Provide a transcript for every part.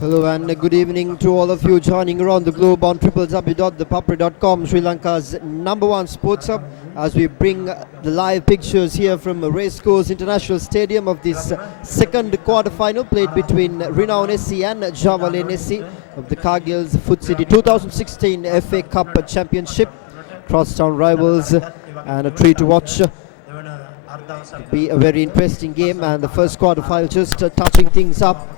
Hello and good evening to all of you joining around the globe on www.thepapare.com, Sri Lanka's #1 sports hub, as we bring the live pictures here from Racecourse International Stadium of this second quarter-final played between Renown SC and Java Lane SC of the Cargill's Foot City 2016 FA Cup Championship. Crosstown rivals and a treat to watch. Be a very interesting game, and the first quarter-final just touching things up.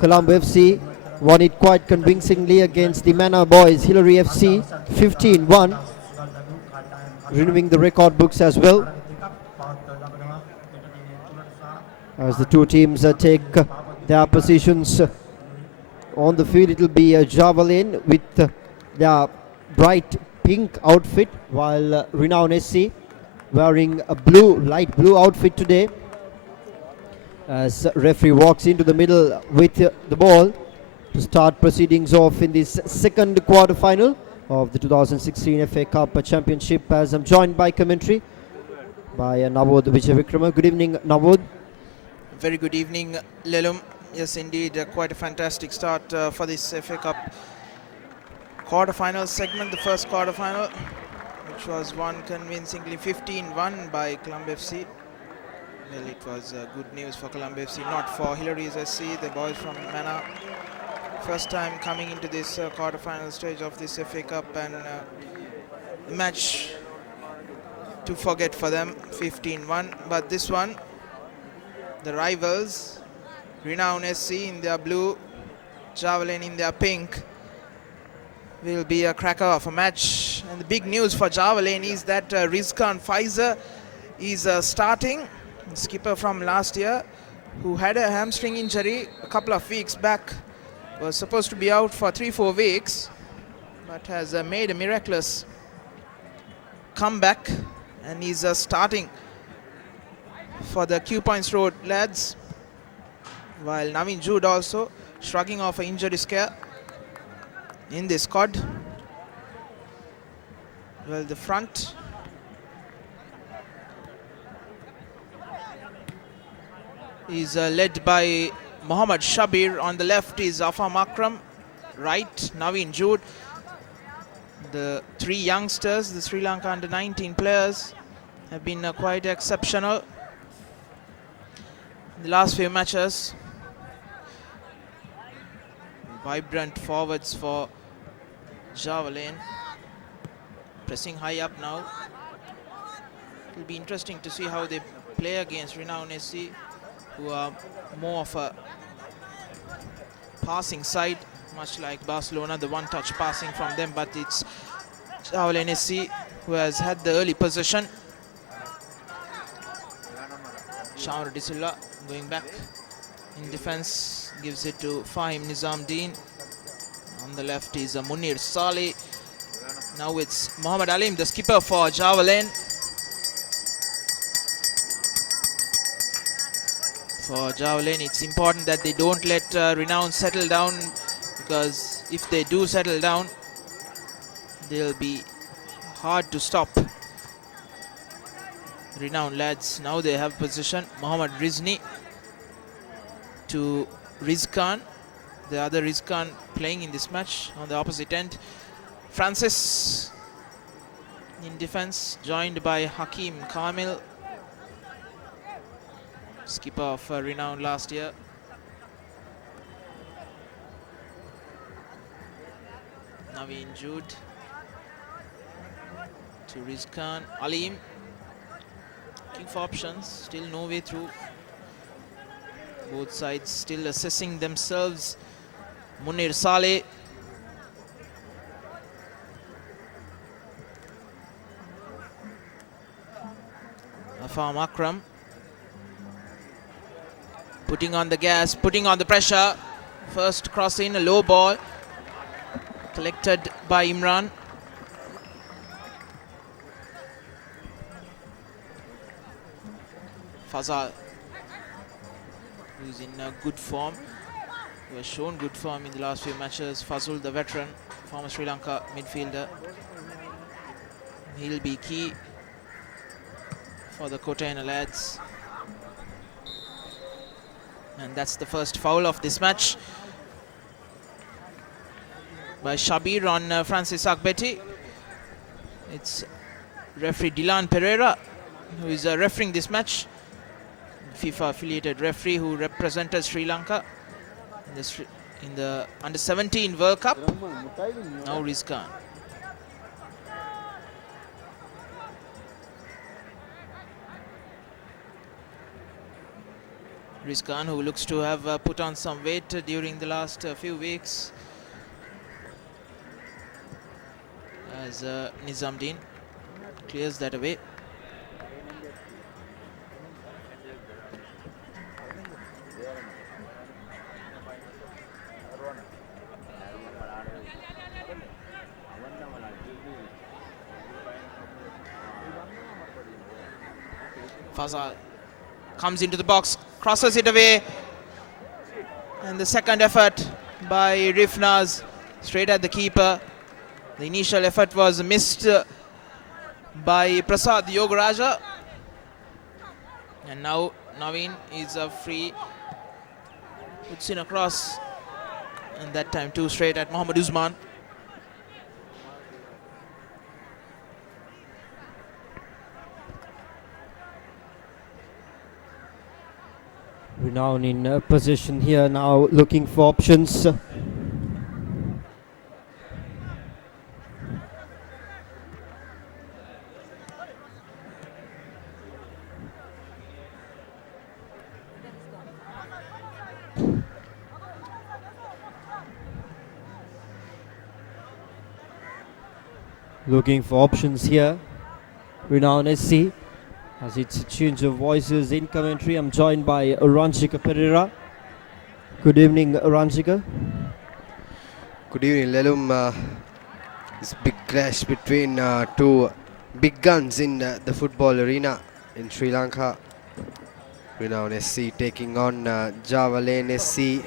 Colombo FC won it quite convincingly against the Mana boys, Hillary FC, 15-1, renewing the record books as well. As the two teams take their positions on the field, it will be Java Lane with their bright pink outfit, while Renown SC wearing a light blue outfit today. As referee walks into the middle with the ball to start proceedings off in this second quarter final of the 2016 FA Cup Championship, as I'm joined by commentary by Navod Vijayavikrama. Good evening, Navod. Very good evening, Lelum. Yes, indeed, quite a fantastic start for this FA Cup quarter-final segment, the first quarter-final, which was won convincingly 15-1 by Colombo FC. Well, it was good news for Colombo FC, not for Hillary's SC, the boys from Mana. First time coming into this quarter-final stage of this FA Cup, and the match to forget for them, 15-1. But this one, the rivals, Renown SC in their blue, Java Lane in their pink, will be a cracker of a match. And the big news for Java Lane is that Rizkan Pfizer is starting. Skipper from last year, who had a hamstring injury a couple of weeks back, was supposed to be out for 3-4 weeks, but has made a miraculous comeback and is starting for the Q Points Road lads, while Navin Jude also shrugging off an injury scare in this squad. Well, the front is led by Mohammad Shabir. On the left is Afam Akram, right Navin Jude. The three youngsters, the Sri Lanka under-19 players, have been quite exceptional in the last few matches. Vibrant forwards for Java Lane, pressing high up now. It will be interesting to see how they play against Renown SC, who are more of a passing side, much like Barcelona, the one-touch passing from them, but it's Java Lane SC who has had the early possession. Shamar De Silva going back in defense, gives it to Fahim Nizamdeen. On the left is Munir Saleh. Now it's Mohammad Alim, the skipper for Java Lane. For Java Lane, it's important that they don't let Renown settle down, because if they do settle down, they'll be hard to stop. Renown lads, now they have position. Mohammad Rizni to Rizkan, the other Rizkan playing in this match on the opposite end. Francis in defense, joined by Hakim Kamil, skipper of Renown last year. Naveen Jude to Rizkan. Alim looking for options, still no way through. Both sides still assessing themselves. Munir Saleh. Afam Akram putting on the gas, putting on the pressure. First cross in, a low ball collected by Imran. Fazal, who's in good form, who has shown good form in the last few matches. Fazul, the veteran, former Sri Lanka midfielder. He'll be key for the Kotaina lads. And that's the first foul of this match. by Shabir on Francis Akbeti. It's referee Dilan Pereira who is refereeing this match. FIFA affiliated referee who represented Sri Lanka in the Under-17 World Cup. Now Rizkan. Rizkan, who looks to have put on some weight during the last few weeks, as Nizamdeen clears that away. Fazal comes into the box, crosses it away, and the second effort by Rifnaz straight at the keeper. The initial effort was missed by Prasad Yogaraja, and now Naveen is free, puts in a cross, and that time too straight at Mohammad Usman. Renown in position here now, looking for options. Looking for options here. Renown SC. As it's a change of voices in commentary, I'm joined by Ranjika Pereira. Good evening, Ranjika. Good evening, Lelum. This big clash between two big guns in the football arena in Sri Lanka. Renown SC taking on Java Lane SC.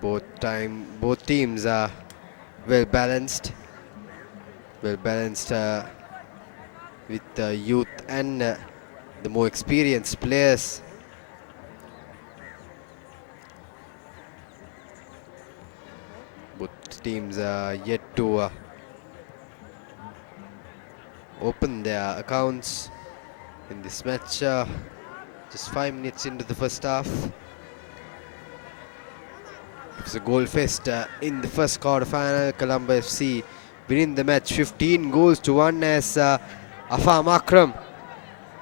Both teams are well balanced. With youth and the more experienced players. Both teams are yet to open their accounts in this match. Just 5 minutes into the first half. It was a goal fest in the first quarter final. Colombo FC winning the match 15-1 as Afam Akram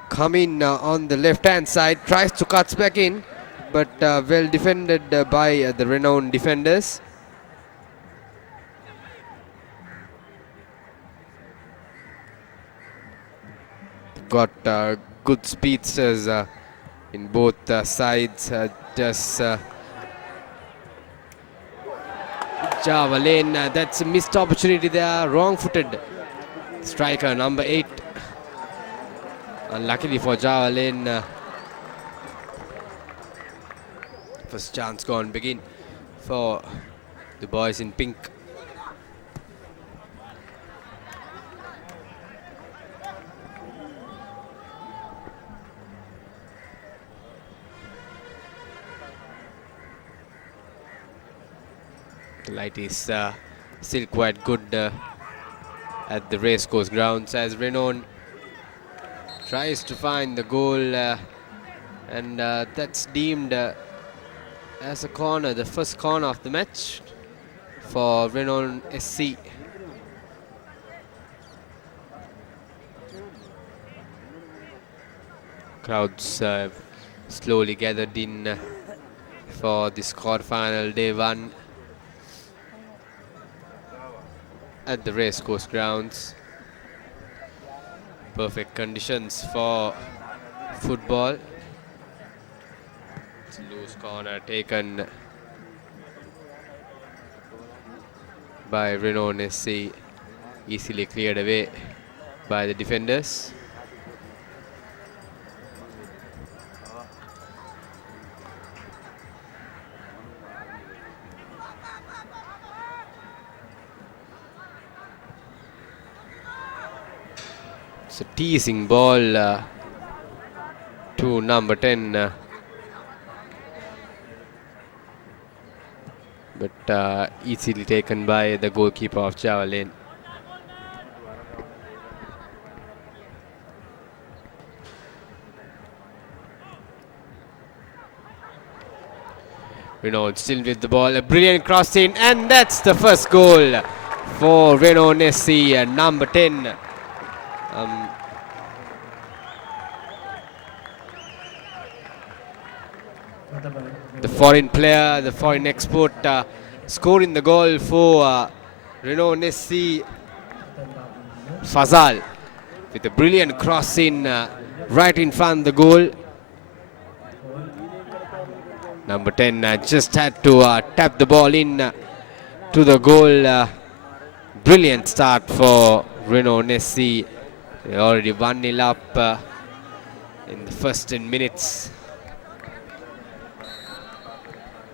come in on the left hand side, tries to cut back in, but well defended by the Renown defenders. Got good speedsters in both sides. Java Lane, that's a missed opportunity there, wrong-footed striker number 8. Unluckily for Java Lane, first chance gone. Begin for the boys in pink. The light is still quite good at the racecourse grounds as Renown tries to find the goal, and that's deemed as a corner, the first corner of the match for Renown SC. Crowds slowly gathered in for this quarter-final day 1 at the racecourse grounds. Perfect conditions for football. It's a loose corner taken by Renown SC, easily cleared away by the defenders. It's a teasing ball to number 10. but easily taken by the goalkeeper of Java Lane. Renown still with the ball, a brilliant cross in, and that's the first goal for Renown SC, number 10. The foreign player, the foreign export, scoring the goal for Renown SC, Fazal, with a brilliant cross in right in front of the goal. Number 10 just had to tap the ball in to the goal. Brilliant start for Renown SC. They already 1-0 up in the first 10 minutes.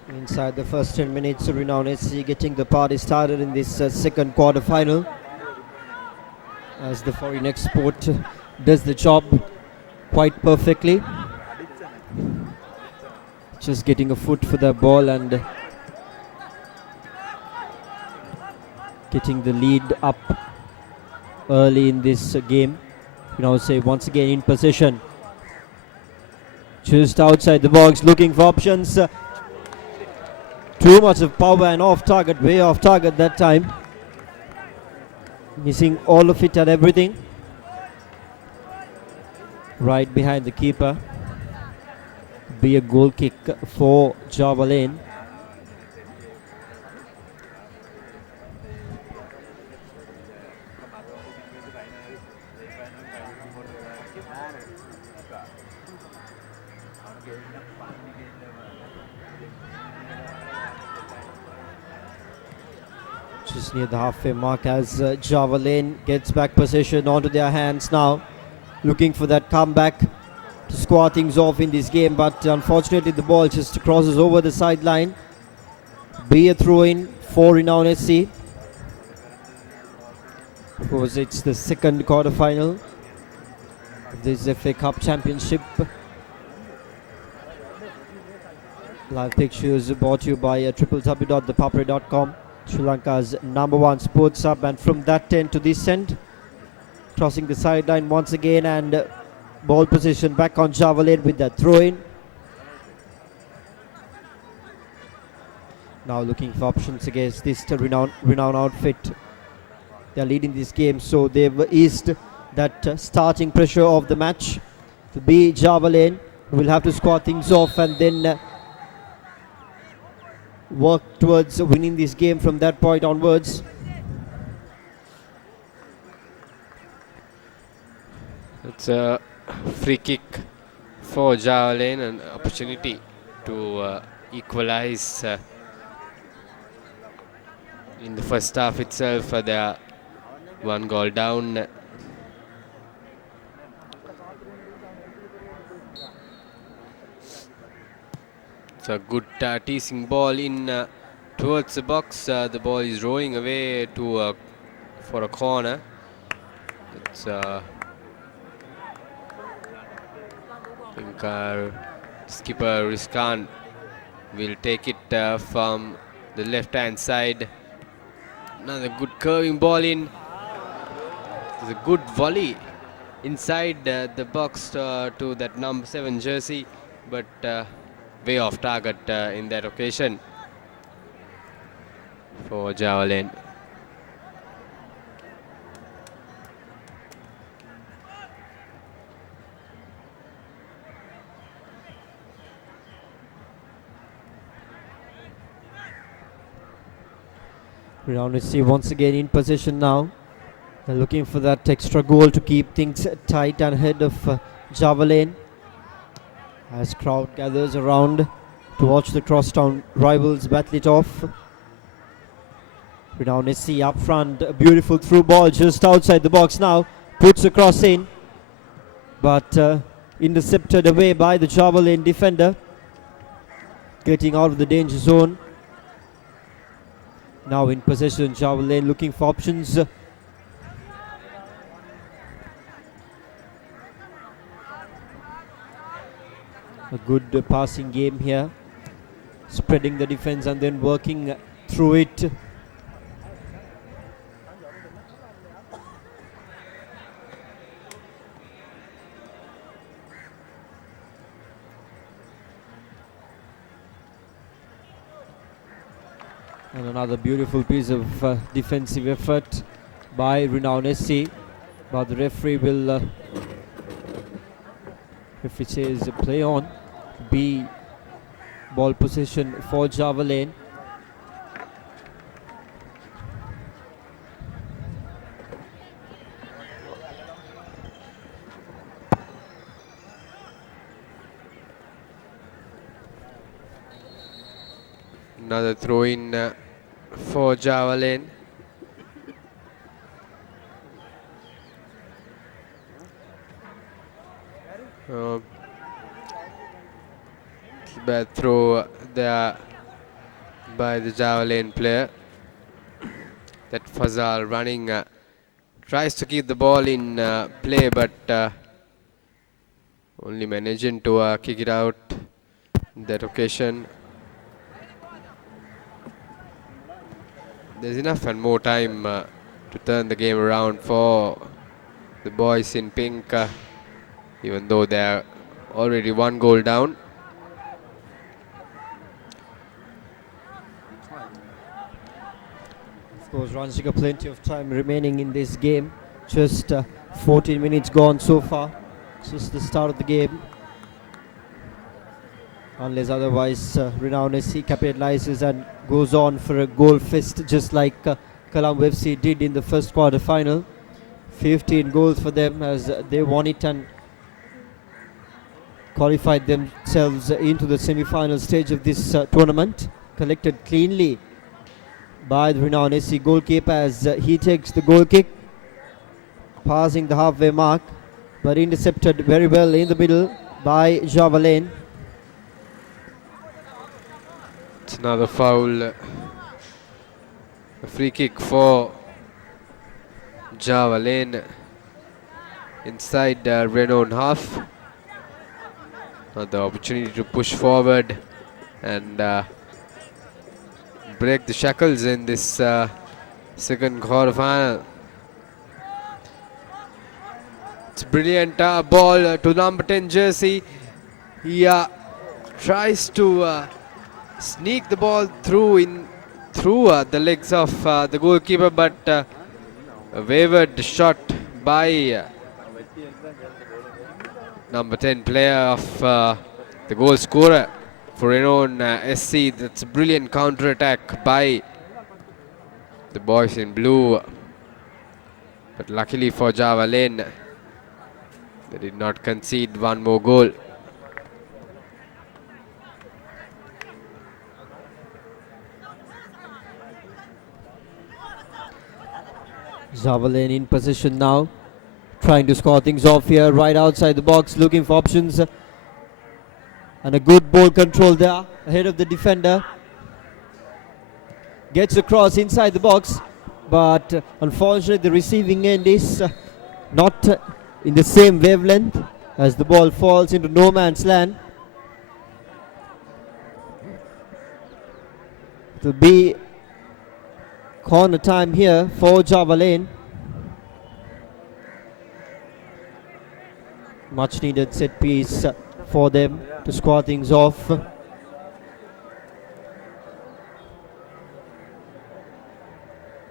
Inside the first 10 minutes, Renown SC getting the party started in this second quarter final, as the foreign export does the job quite perfectly. Just getting a foot for the ball and getting the lead up early in this game. Renown SC once again in possession. Just outside the box, looking for options. Too much of power and off target, way off target that time. Missing all of it and everything. Right behind the keeper. Be a goal kick for Java Lane. Just near the halfway mark as Java Lane gets back possession onto their hands now. Looking for that comeback to square things off in this game, but unfortunately the ball just crosses over the sideline. Be a throw-in for Renown SC. Of course, it's the second quarter final of this FA Cup Championship. Live pictures brought to you by www.ThePapare.com, Sri Lanka's #1 sports hub. And from that end to this end, crossing the sideline once again, and ball position back on Java Lane with that throw-in. Now looking for options against this Renown outfit. They are leading this game, so they've eased that starting pressure of the match. To be Java Lane, who will have to score things off and then work towards winning this game from that point onwards. It's a free kick for Java Lane, an opportunity to equalize in the first half itself. They are 1 goal down. It's a good teasing ball in towards the box. The ball is rolling away to for a corner. It's I think skipper Rizkan will take it from the left hand side. Another good curving ball in. There's a good volley inside the box to that number 7 jersey, but way off target in that occasion for Java Lane. Renown SC once again in possession now. They're looking for that extra goal to keep things tight and ahead of Java Lane, as crowd gathers around to watch the crosstown rivals battle it off. Renown SC up front, a beautiful through ball just outside the box now, puts a cross in, but intercepted away by the Java Lane defender, getting out of the danger zone. Now in possession, Java Lane looking for options. A good passing game here, spreading the defense and then working through it. And another beautiful piece of defensive effort by Renown SC, but the referee will referee says play on. B ball possession for Java Lane. Another throw in for Java Lane. Bad throw there by the Java Lane player. That Fazal running tries to keep the ball in play, but only managing to kick it out in that occasion. There's enough and more time to turn the game around for the boys in pink, even though they're already 1 goal down. Of course, Ranjika, plenty of time remaining in this game. Just 14 minutes gone so far. Just the start of the game. Unless otherwise, Renown SC capitalizes and goes on for a goal fest, just like Colombo FC did in the first quarter final. 15 goals for them as they won it and qualified themselves into the semi-final stage of this tournament. Collected cleanly by the Renown SC goalkeeper as he takes the goal kick, passing the halfway mark, but intercepted very well in the middle by Java Lane. It's another foul. A free kick for Java Lane inside Renown half. Another opportunity to push forward and break the shackles in this second quarter final. It's brilliant ball to number 10 jersey. He tries to sneak the ball through the legs of the goalkeeper, but a wavered shot by number 10 player of the goal scorer for Renown SC. That's a brilliant counter attack by the boys in blue, but luckily for Java Lane, they did not concede one more goal. Java Lane in position now, trying to score things off here, right outside the box, looking for options. And a good ball control there, ahead of the defender. Gets across inside the box, but unfortunately the receiving end is not in the same wavelength as the ball falls into no man's land. It will be corner time here for Java Lane. Much needed set piece for them to score things off. And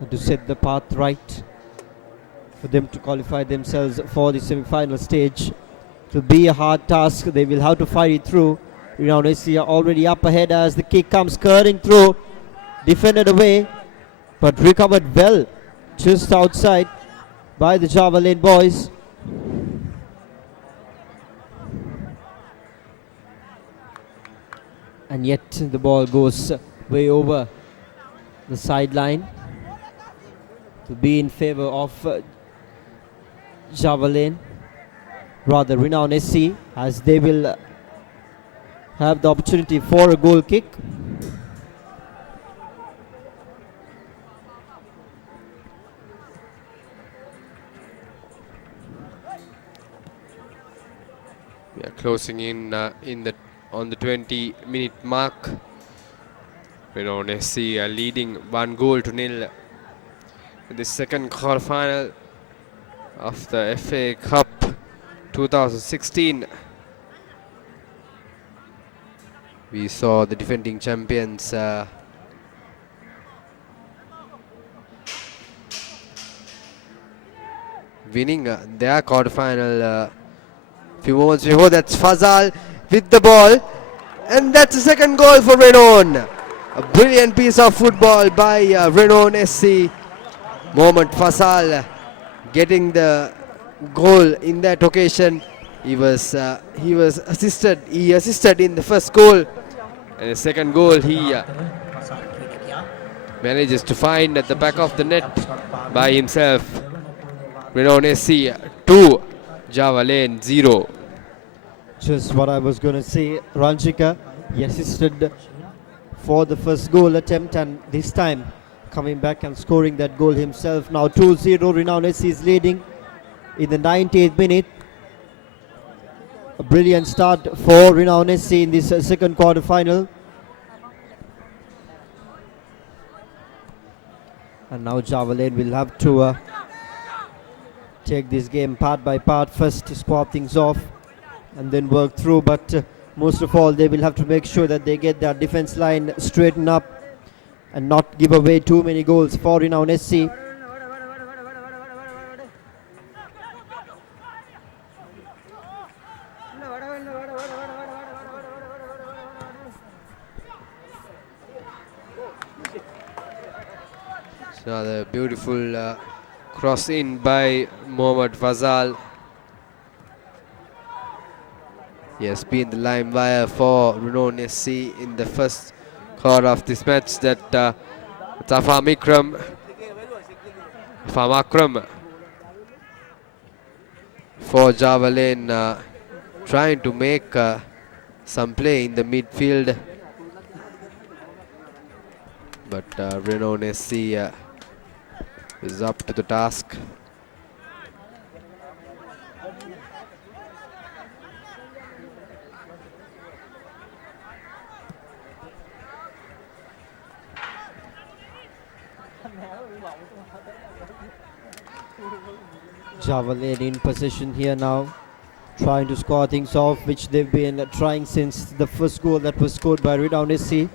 to set the path right for them to qualify themselves for the semi-final stage. It will be a hard task. They will have to fight it through. Renown SC are already up ahead as the kick comes curling through. Defended away, but recovered well just outside by the Java Lane boys. And yet the ball goes way over the sideline to be in favor of Java Lane, rather Renown SC, as they will have the opportunity for a goal kick. We are closing in on the 20-minute mark. Renown SC leading 1-0 in the second quarterfinal of the FA Cup 2016. We saw the defending champions winning their quarterfinal few moments before. That's Fazal with the ball, and that's the second goal for Renown. A brilliant piece of football by Renown SC. Mohamed Fazal getting the goal in that occasion. He assisted in the first goal, and the second goal he manages to find at the back of the net by himself. Renown SC 2, Java Lane 0. Just what I was going to say, Ranjika, he assisted for the first goal attempt, and this time coming back and scoring that goal himself. Now 2-0, Renown SC is leading in the 98th minute. A brilliant start for Renown SC in this second quarter final. And now Java Lane will have to take this game part by part, first to squat things off and then work through, but most of all they will have to make sure that they get their defense line straightened up and not give away too many goals for Renown SC. It's another beautiful cross in by Mohamed Fazal. He has been the line wire for Renown SC in the first quarter of this match. That Afam Akram for Java Lane trying to make some play in the midfield, but Renown SC is up to the task. Java Lane in possession here now, trying to score things off, which they've been trying since the first goal that was scored by Renown SC.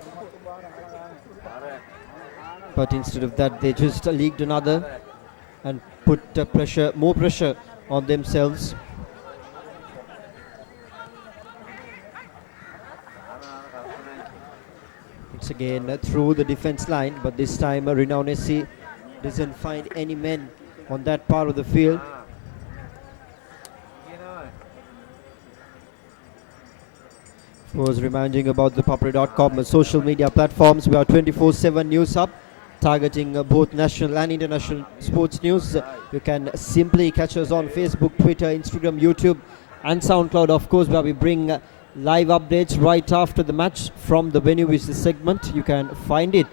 But instead of that, they just leaked another and put more pressure on themselves. It's again through the defense line, but this time Renown SC doesn't find any men on that part of the field. Was reminding about ThePapare.com social media platforms. We are 24/7 news hub, targeting both national and international sports news. You can simply catch us on Facebook, Twitter, Instagram, YouTube and SoundCloud, of course, where we bring live updates right after the match from the venue, which is the segment. You can find it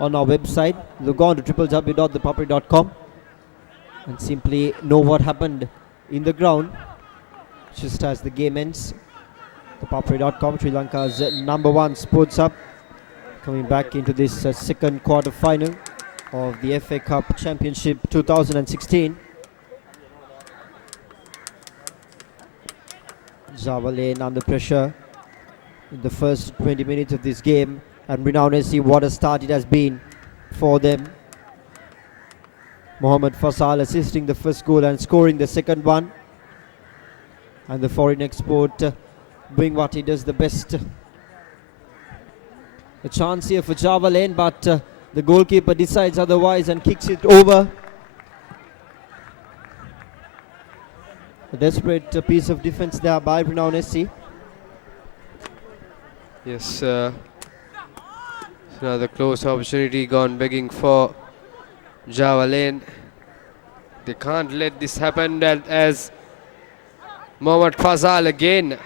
on our website. Log on to www.thepapare.com and simply know what happened in the ground just as the game ends. ThePapare.com, Sri Lanka's #1 sports hub, coming back into this second quarter final of the FA Cup Championship 2016. Java Lane under pressure in the first 20 minutes of this game, and Renown SC, what a start it has been for them. Mohamed Fazal assisting the first goal and scoring the second one, and the foreign export doing what he does the best. A chance here for Java Lane, but the goalkeeper decides otherwise and kicks it over. A desperate piece of defense there by Renown SC. Yes, another close opportunity gone begging for Java Lane. They can't let this happen, as Mohamed Fazal again,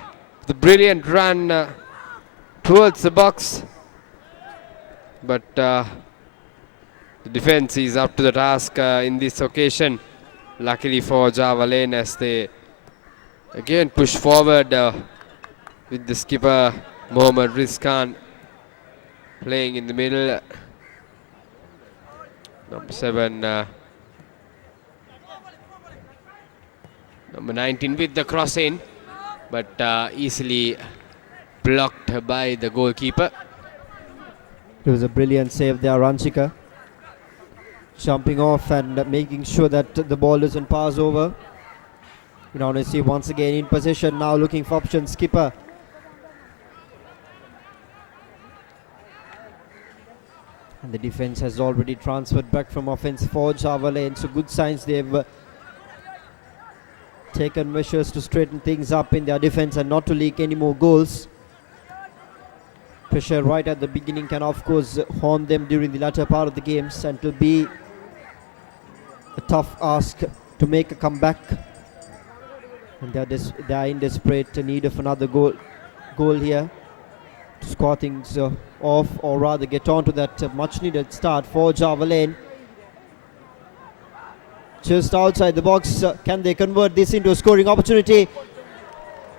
the brilliant run towards the box, but the defense is up to the task in this occasion. Luckily for Java Lane, as they again push forward with the skipper Mohamed Rizkan. playing in the middle. Number 7, number 19 with the cross in, but easily blocked by the goalkeeper. It was a brilliant save there, Ranchika. Jumping off and making sure that the ball doesn't pass over. You know, see once again in possession, now looking for options, skipper. And the defense has already transferred back from offense for Java Lane, so good signs. They've taken measures to straighten things up in their defense and not to leak any more goals. Pressure right at the beginning can of course haunt them during the latter part of the games, and it will be a tough ask to make a comeback. And they are in desperate need of another goal here to score things off, or rather get on to that much needed start for Java Lane. Just outside the box, can they convert this into a scoring opportunity?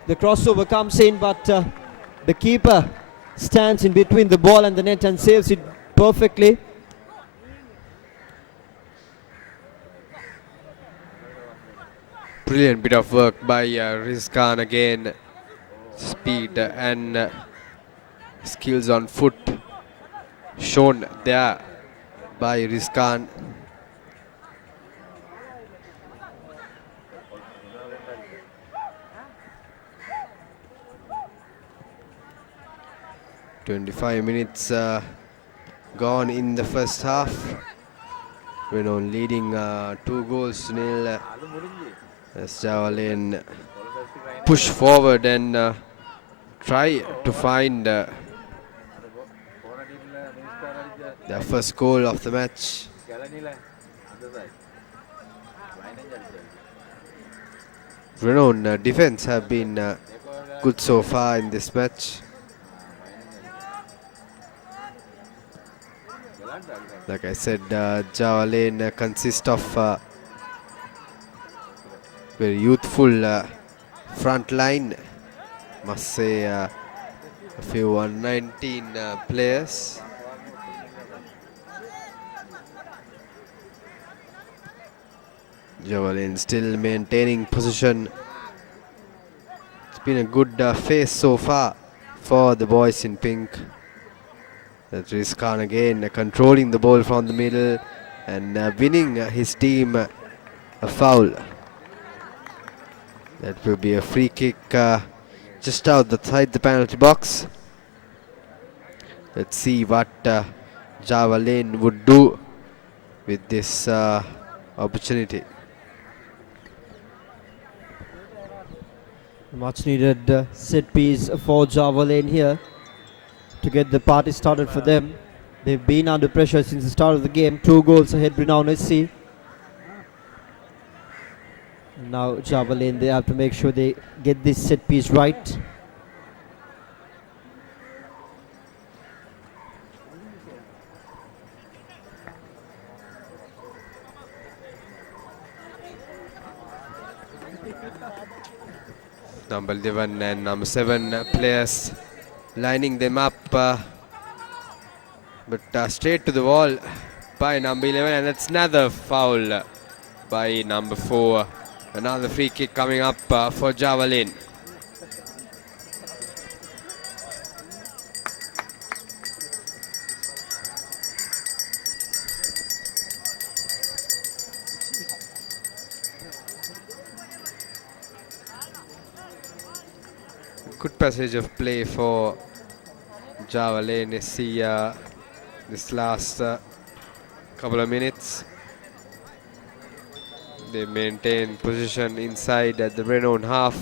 The crossover comes in, but the keeper stands in between the ball and the net and saves it perfectly. Brilliant bit of work by Rizkan again. Speed and skills on foot shown there by Rizkan. "25 minutes gone in the first half. Renown leading 2-0 as Java Lane push forward and try to find their first goal of the match. Renown defense have been good so far in this match. Like I said, Java Lane consists of very youthful front line. Must say a few under-19 players. Java Lane still maintaining position. It's been a good phase so far for the boys in pink. That's Rizkan again controlling the ball from the middle and winning his team a foul. That will be a free kick just outside the penalty box. Let's see what Java Lane would do with this opportunity. Much needed set piece for Java Lane here to get the party started for them. They've been under pressure since the start of the game. 2 goals ahead, Renown SC. Now Java Lane, they have to make sure they get this set piece right. Number 11 and number 7 players lining them up, but straight to the wall by number 11, and that's another foul by number 4. Another free kick coming up for Java Lane. Good passage of play for Java Lane SC this last couple of minutes. They maintain position inside at the Renown half.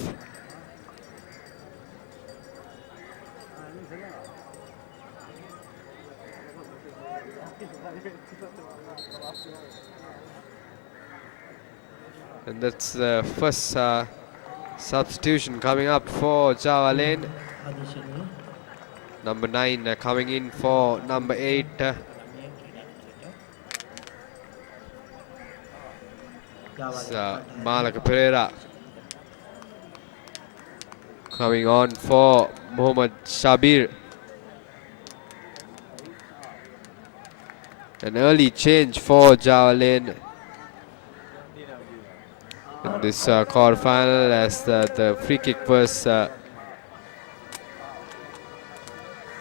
And that's the first substitution coming up for Java Lane. Number 9 coming in for number 8. Malaka Pereira coming on for Mohammad Shabir. An early change for Java Lane in this quarter final, as the free kick was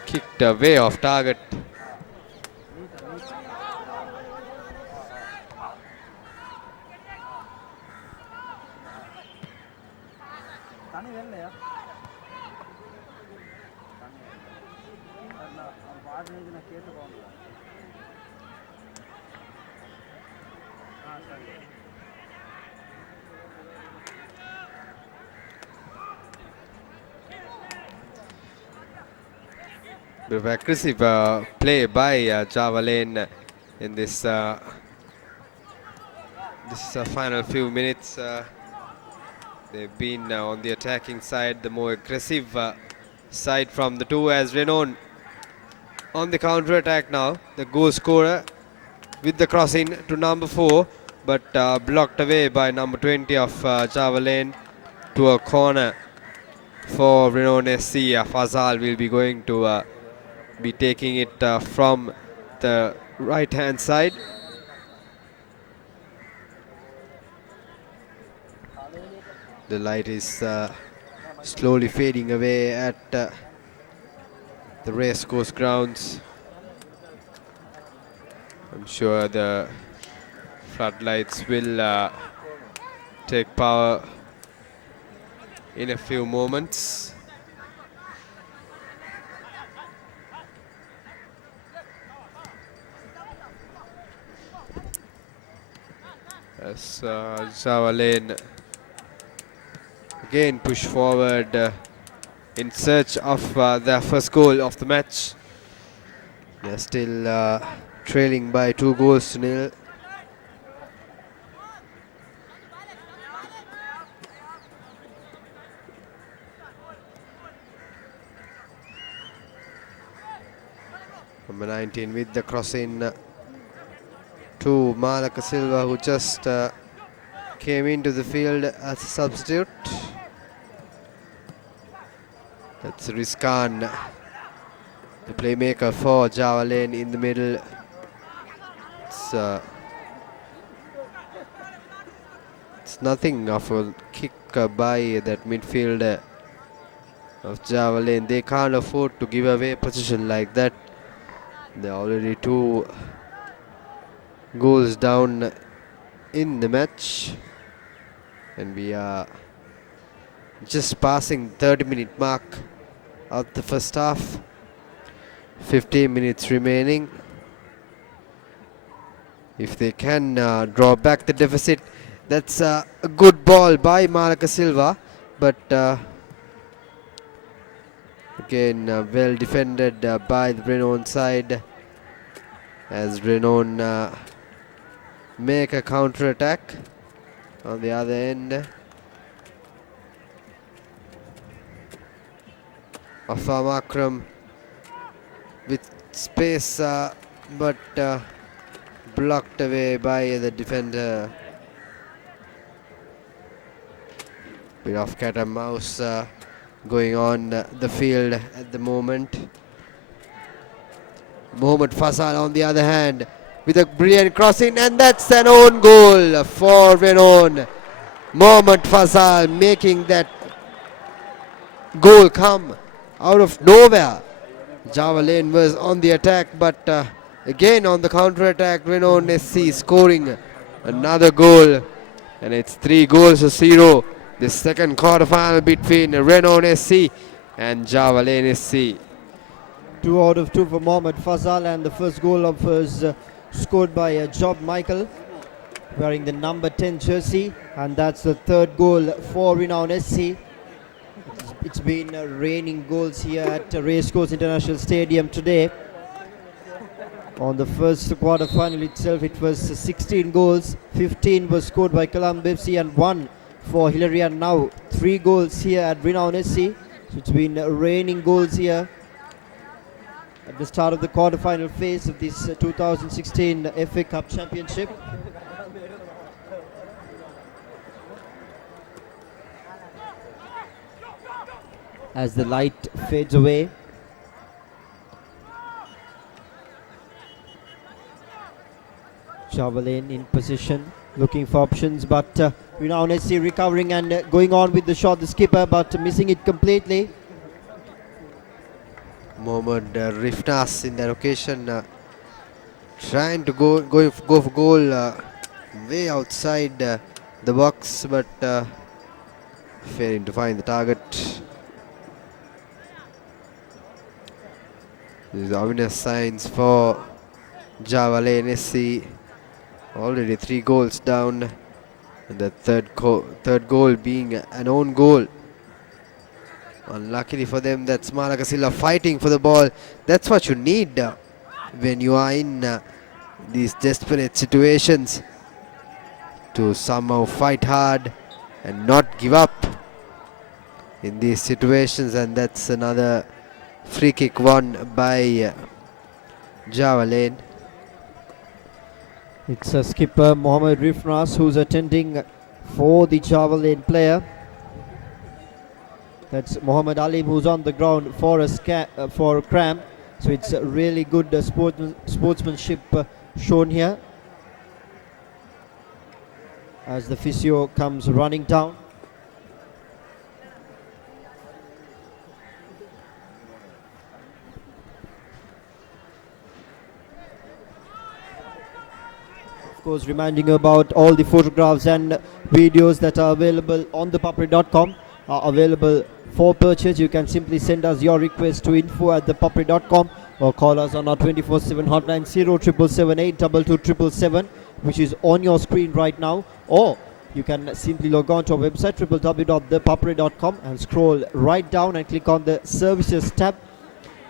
kicked away off target. Bit of aggressive play by Java Lane in this final few minutes. They've been on the attacking side, the more aggressive side from the two, as Renown on the counter attack now. The goal scorer with the crossing to number 4, but blocked away by number 20 of Java Lane to a corner for Renown SC. Fazal will be going to be taking it from the right hand side. The light is slowly fading away at the racecourse grounds. I'm sure the floodlights will take power in a few moments. As Java Lane again push forward in search of their first goal of the match. They're still trailing by 2 goals to nil. Number 19 with the cross in to Malaka Silva, who just came into the field as a substitute. That's Rizkan, the playmaker for Java Lane in the middle. It's nothing of a kick by that midfielder of Java Lane. They can't afford to give away position like that. They're already 2 goals down in the match, and we are just passing 30-minute mark of the first half. 15 minutes remaining. If they can draw back the deficit, that's a good ball by Malaka Silva, but again well defended by the Renown side, as Renown make a counter attack on the other end. Afam Akram with space, but blocked away by the defender. Bit of cat and mouse going on the field at the moment. Mohamed Fasal on the other hand with a brilliant crossing, and that's an own goal for Renown. Mohamed Fasal making that goal come out of nowhere. Java Lane was on the attack, but again on the counter attack, Renown SC scoring another goal, and it's 3-0. The second quarter final between Renown SC and Java Lane SC. 2 out of 2 for Mohamed Fazal, and the first goal of was scored by Job Michael, wearing the number 10 jersey, and that's the 3rd goal for Renown SC. It's been raining goals here at Racecourse International Stadium today. On the first quarter final itself, it was 16 goals. 15 was scored by Colombo FC and 1 for Hilarion. Now 3 goals here at Renown SC. So it's been raining goals here at the start of the quarter-final phase of this 2016 FA Cup Championship. As the light fades away, Javelin in position, looking for options, but Renown SC recovering and going on with the shot, the skipper, but missing it completely. Mohammad Rifnas in that occasion trying to go for goal way outside the box, but failing to find the target. These ominous signs for Javelin SC. Already 3 goals down, and the third goal being an own goal. Unluckily for them, that's Malakasilla fighting for the ball. That's what you need when you are in these desperate situations, to somehow fight hard and not give up in these situations. And that's another free kick won by Javelin. It's a skipper Mohammad Rifnas who's attending for the Javelin player. That's Mohammad Alim who's on the ground for a cramp. So it's a really good sportsmanship shown here as the physio comes running down. Of course, reminding you about all the photographs and videos that are available on ThePapare.com are available for purchase. You can simply send us your request to info@thepapare.com or call us on our 24/7 hotline 07782277, which is on your screen right now, or you can simply log on to our website www.thepapare.com and scroll right down and click on the services tab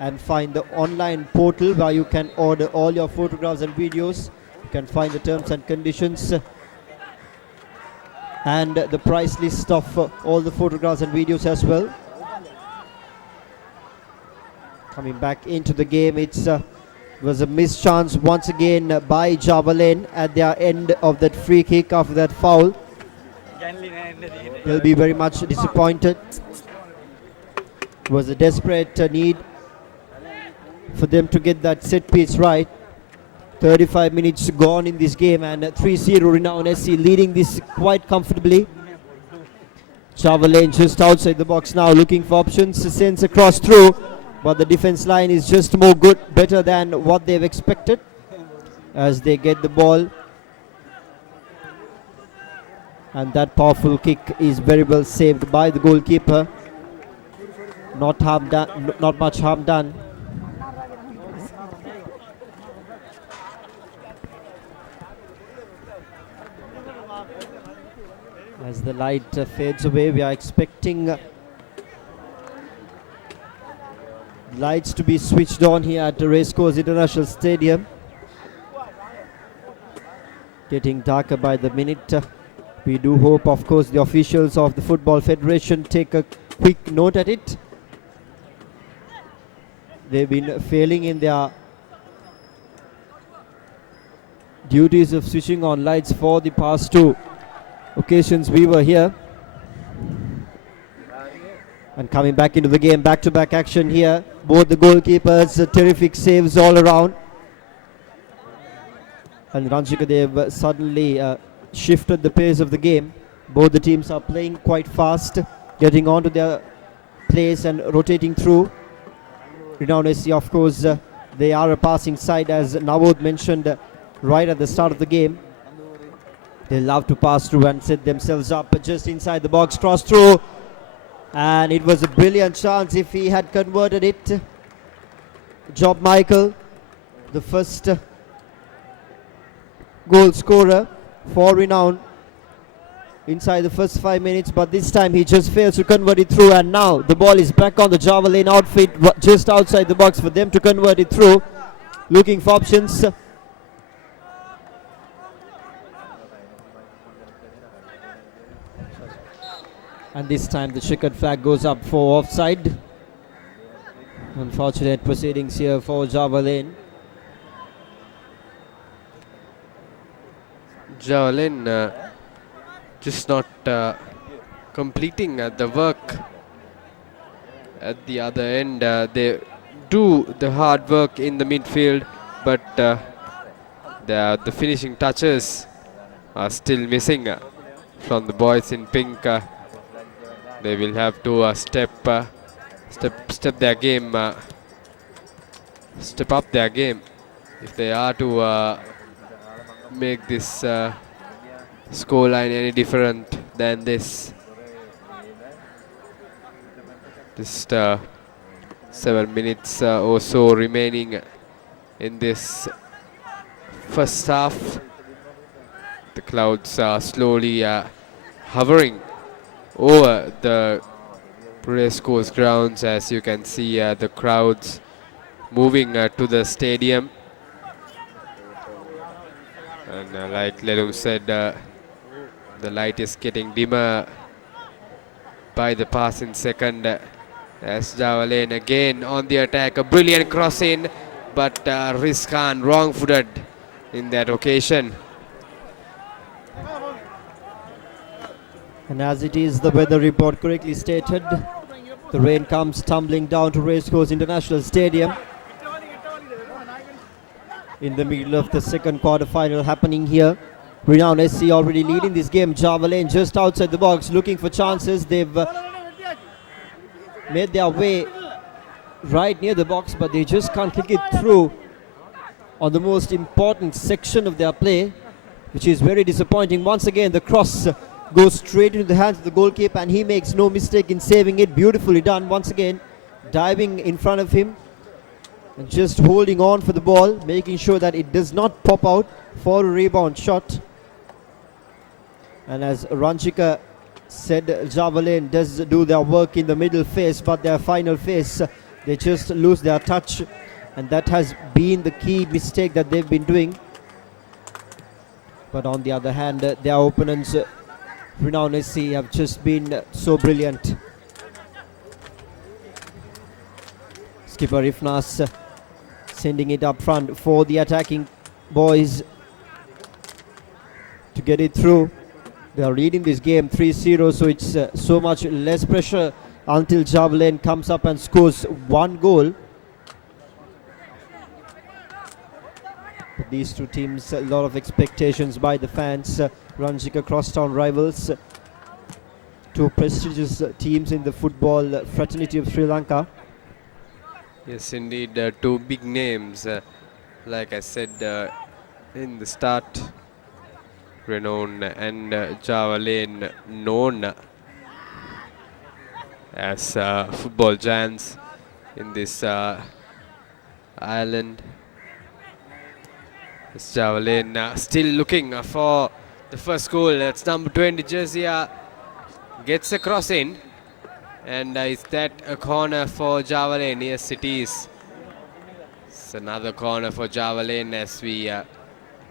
and find the online portal where you can order all your photographs and videos. You can find the terms and conditions and the price list of all the photographs and videos as well. Coming back into the game, it was a missed chance once again by Javelin at their end of that free kick after that foul. They'll be very much disappointed. It was a desperate need for them to get that set piece right. 35 minutes gone in this game, and 3-0 Renown SC leading this quite comfortably. Javelin just outside the box now, looking for options, sends across through, but the defense line is just better than what they've expected as they get the ball. And that powerful kick is very well saved by the goalkeeper. Not much harm done. As the light fades away, we are expecting lights to be switched on here at the Racecourse International Stadium. Getting darker by the minute. We do hope, of course, the officials of the Football Federation take a quick note at it. They've been failing in their duties of switching on lights for the past 2 occasions we were here. And coming back into the game, back-to-back action here. Both the goalkeepers, terrific saves all around. And Ranjika, they've suddenly shifted the pace of the game. Both the teams are playing quite fast, getting onto their place and rotating through. Renown SC, of course, they are a passing side, as Navod mentioned right at the start of the game. They love to pass through and set themselves up just inside the box, cross through. And it was a brilliant chance if he had converted it. Job Michael, the first goal scorer for Renown inside the first 5 minutes, but this time he just fails to convert it through, and now the ball is back on the Javelin outfit just outside the box for them to convert it through. Looking for options. And this time the checkered flag goes up for offside. Unfortunate proceedings here for Javelin. Javelin just not completing the work at the other end. They do the hard work in the midfield, but The finishing touches are still missing from the boys in pink. They will have to step their game, step up their game if they are to make this scoreline any different than this. Just 7 minutes or so remaining in this first half. The clouds are slowly hovering over the racecourse grounds, as you can see the crowds moving to the stadium. And like Lelum said, the light is getting dimmer by the passing second. As Javelin again on the attack, a brilliant cross in, but Rizkan wrong-footed in that occasion. And as it is the weather report correctly stated, the rain comes tumbling down to Racecourse International Stadium in the middle of the second quarter final happening here. Renown SC already leading this game. Javelin just outside the box looking for chances. They've made their way right near the box, but they just can't kick it through on the most important section of their play, which is very disappointing. Once again, the cross goes straight into the hands of the goalkeeper, and he makes no mistake in saving it. Beautifully done. Once again, diving in front of him and just holding on for the ball, making sure that it does not pop out for a rebound shot. And as Ranchika said, Javelin does do their work in the middle phase, but their final phase, they just lose their touch, and that has been the key mistake that they've been doing. But on the other hand, their opponents, Renown SC, have just been so brilliant. Skipper Ifnas sending it up front for the attacking boys to get it through. They are leading this game 3-0, so it's so much less pressure until Javelin comes up and scores one goal. But these two teams, a lot of expectations by the fans. Ranjika crosstown rivals, two prestigious teams in the football fraternity of Sri Lanka. Yes, indeed, two big names. Like I said in the start, Renown and Javelin, known as football giants in this island. This Javelin still looking for the first goal. That's number 20 jersey, gets a cross in, and is that a corner for Javelin? Yes, it is. It's another corner for Javelin as we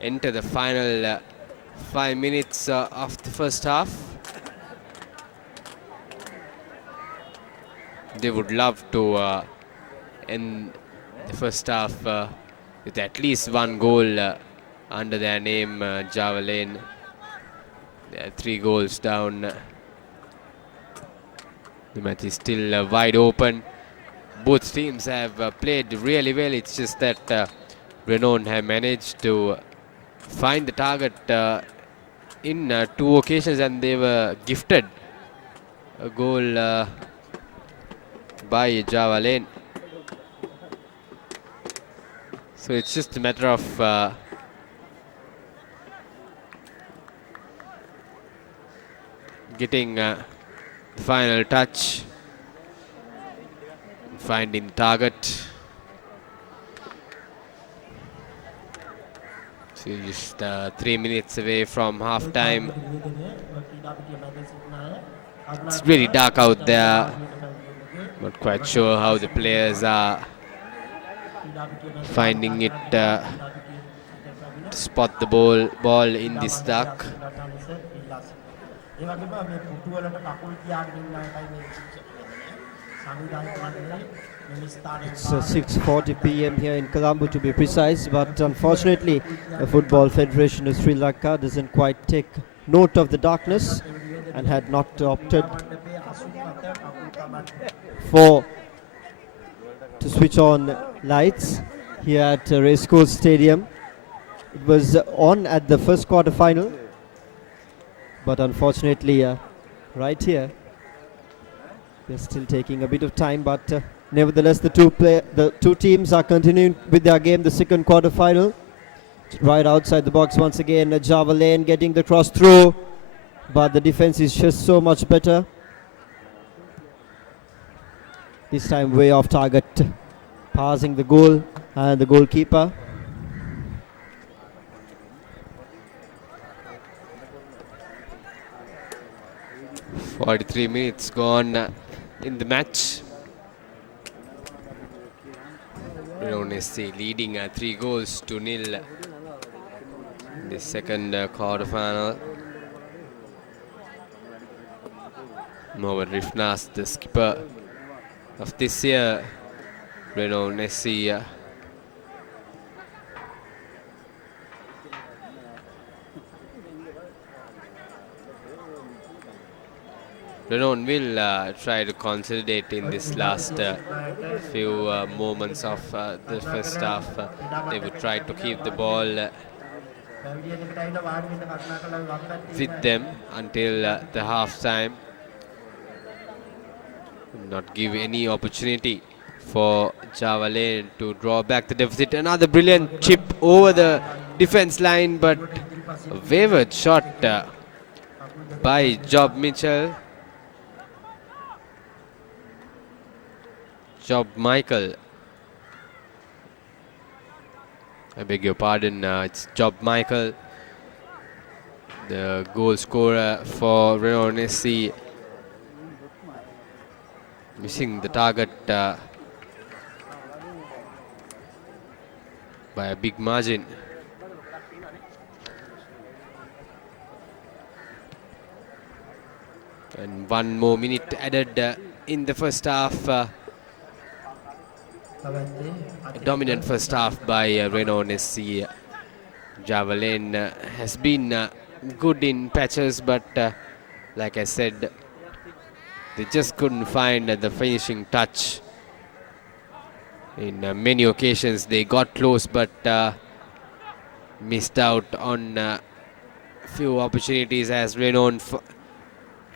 enter the final 5 minutes of the first half. They would love to end the first half with at least one goal under their name, Javelin. They are 3 goals down. The match is still wide open. Both teams have played really well. It's just that Renown have managed to find the target in 2 occasions, and they were gifted a goal by Javelin. So it's just a matter of getting the final touch, finding the target. So just 3 minutes away from half time. It's really dark out there. Not quite sure how the players are finding it to spot the ball in this dark. It's 6:40 p.m. here in Colombo, to be precise, but unfortunately the Football Federation of Sri Lanka doesn't quite take note of the darkness and had not opted to switch on lights here at Racecourse Stadium. It was on at the first quarter final, but unfortunately, right here, they're still taking a bit of time. But nevertheless, the two teams are continuing with their game. The second quarter final, right outside the box once again. Java Lane getting the cross through, but the defense is just so much better. This time way off target, passing the goal and the goalkeeper. .43 gone in the match. Renown SC leading 3 goals to nil in the second quarter final. Mohammad Rifnas, the skipper of this year, Renown SC. Renown will try to consolidate in this last few moments of the first half. They would try to keep the ball with them until the half time. Not give any opportunity for Java Lane to draw back the deficit. Another brilliant chip over the defense line, but a wayward shot by Job Mitchell. Job Michael. I beg your pardon, it's Job Michael, the goal scorer for Renown SC. Missing the target by a big margin. And 1 more minute added in the first half. A dominant first half by Renown SC. Java Lane has been good in patches, but like I said, they just couldn't find the finishing touch. In many occasions they got close, but missed out on few opportunities as Renown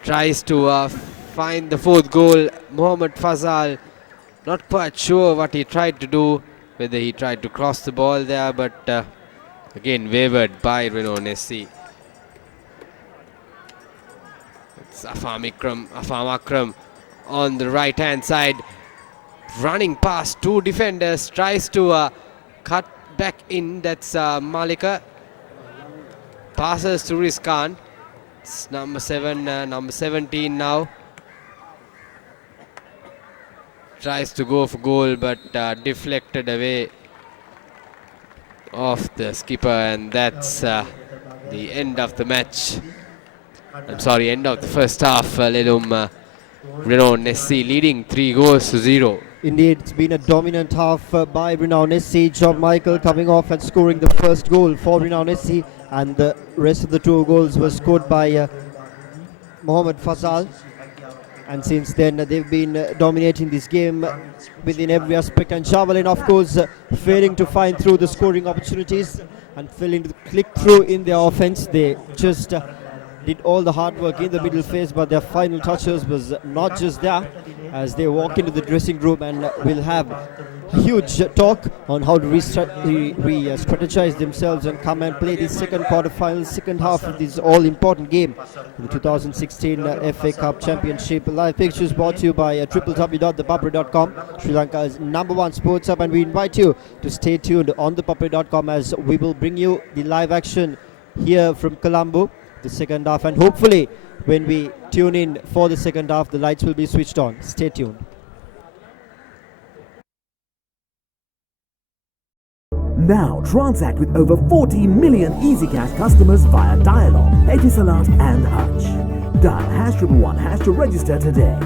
tries to find the 4th goal. Mohammad Fazal, not quite sure what he tried to do, whether he tried to cross the ball there, but again wavered by Renown SC. It's Afam Akram on the right hand side, running past 2 defenders, tries to cut back in. That's Malika. Passes to Rizkan. It's number 17 now. Tries to go for goal, but deflected away off the skipper, and that's the end of the match. I'm sorry, end of the first half. Renown SC leading 3 goals to 0. Indeed, it's been a dominant half by Renown SC. Job Michael coming off and scoring the first goal for Renown SC, and the rest of the 2 goals were scored by Mohammad Fazal. And since then, they've been dominating this game within every aspect. And Java Lane, of course, failing to find through the scoring opportunities and failing to click through in their offense. They just did all the hard work in the middle phase, but their final touches was not just there. As they walk into the dressing room, and will have a huge talk on how to strategize themselves and come and play this second quarter-final, second half of this all-important game, the 2016 FA Cup Championship. Live pictures brought to you by www.ThePapare.com, Sri Lanka's #1 sports hub, and we invite you to stay tuned on ThePapare.com as we will bring you the live action here from Colombo, the second half, and hopefully when we tune in for the second half, the lights will be switched on. Stay tuned. Now transact with over 40 million EasyCash customers via Dialog, Etisalat and Hutch. Dial #111# to register today.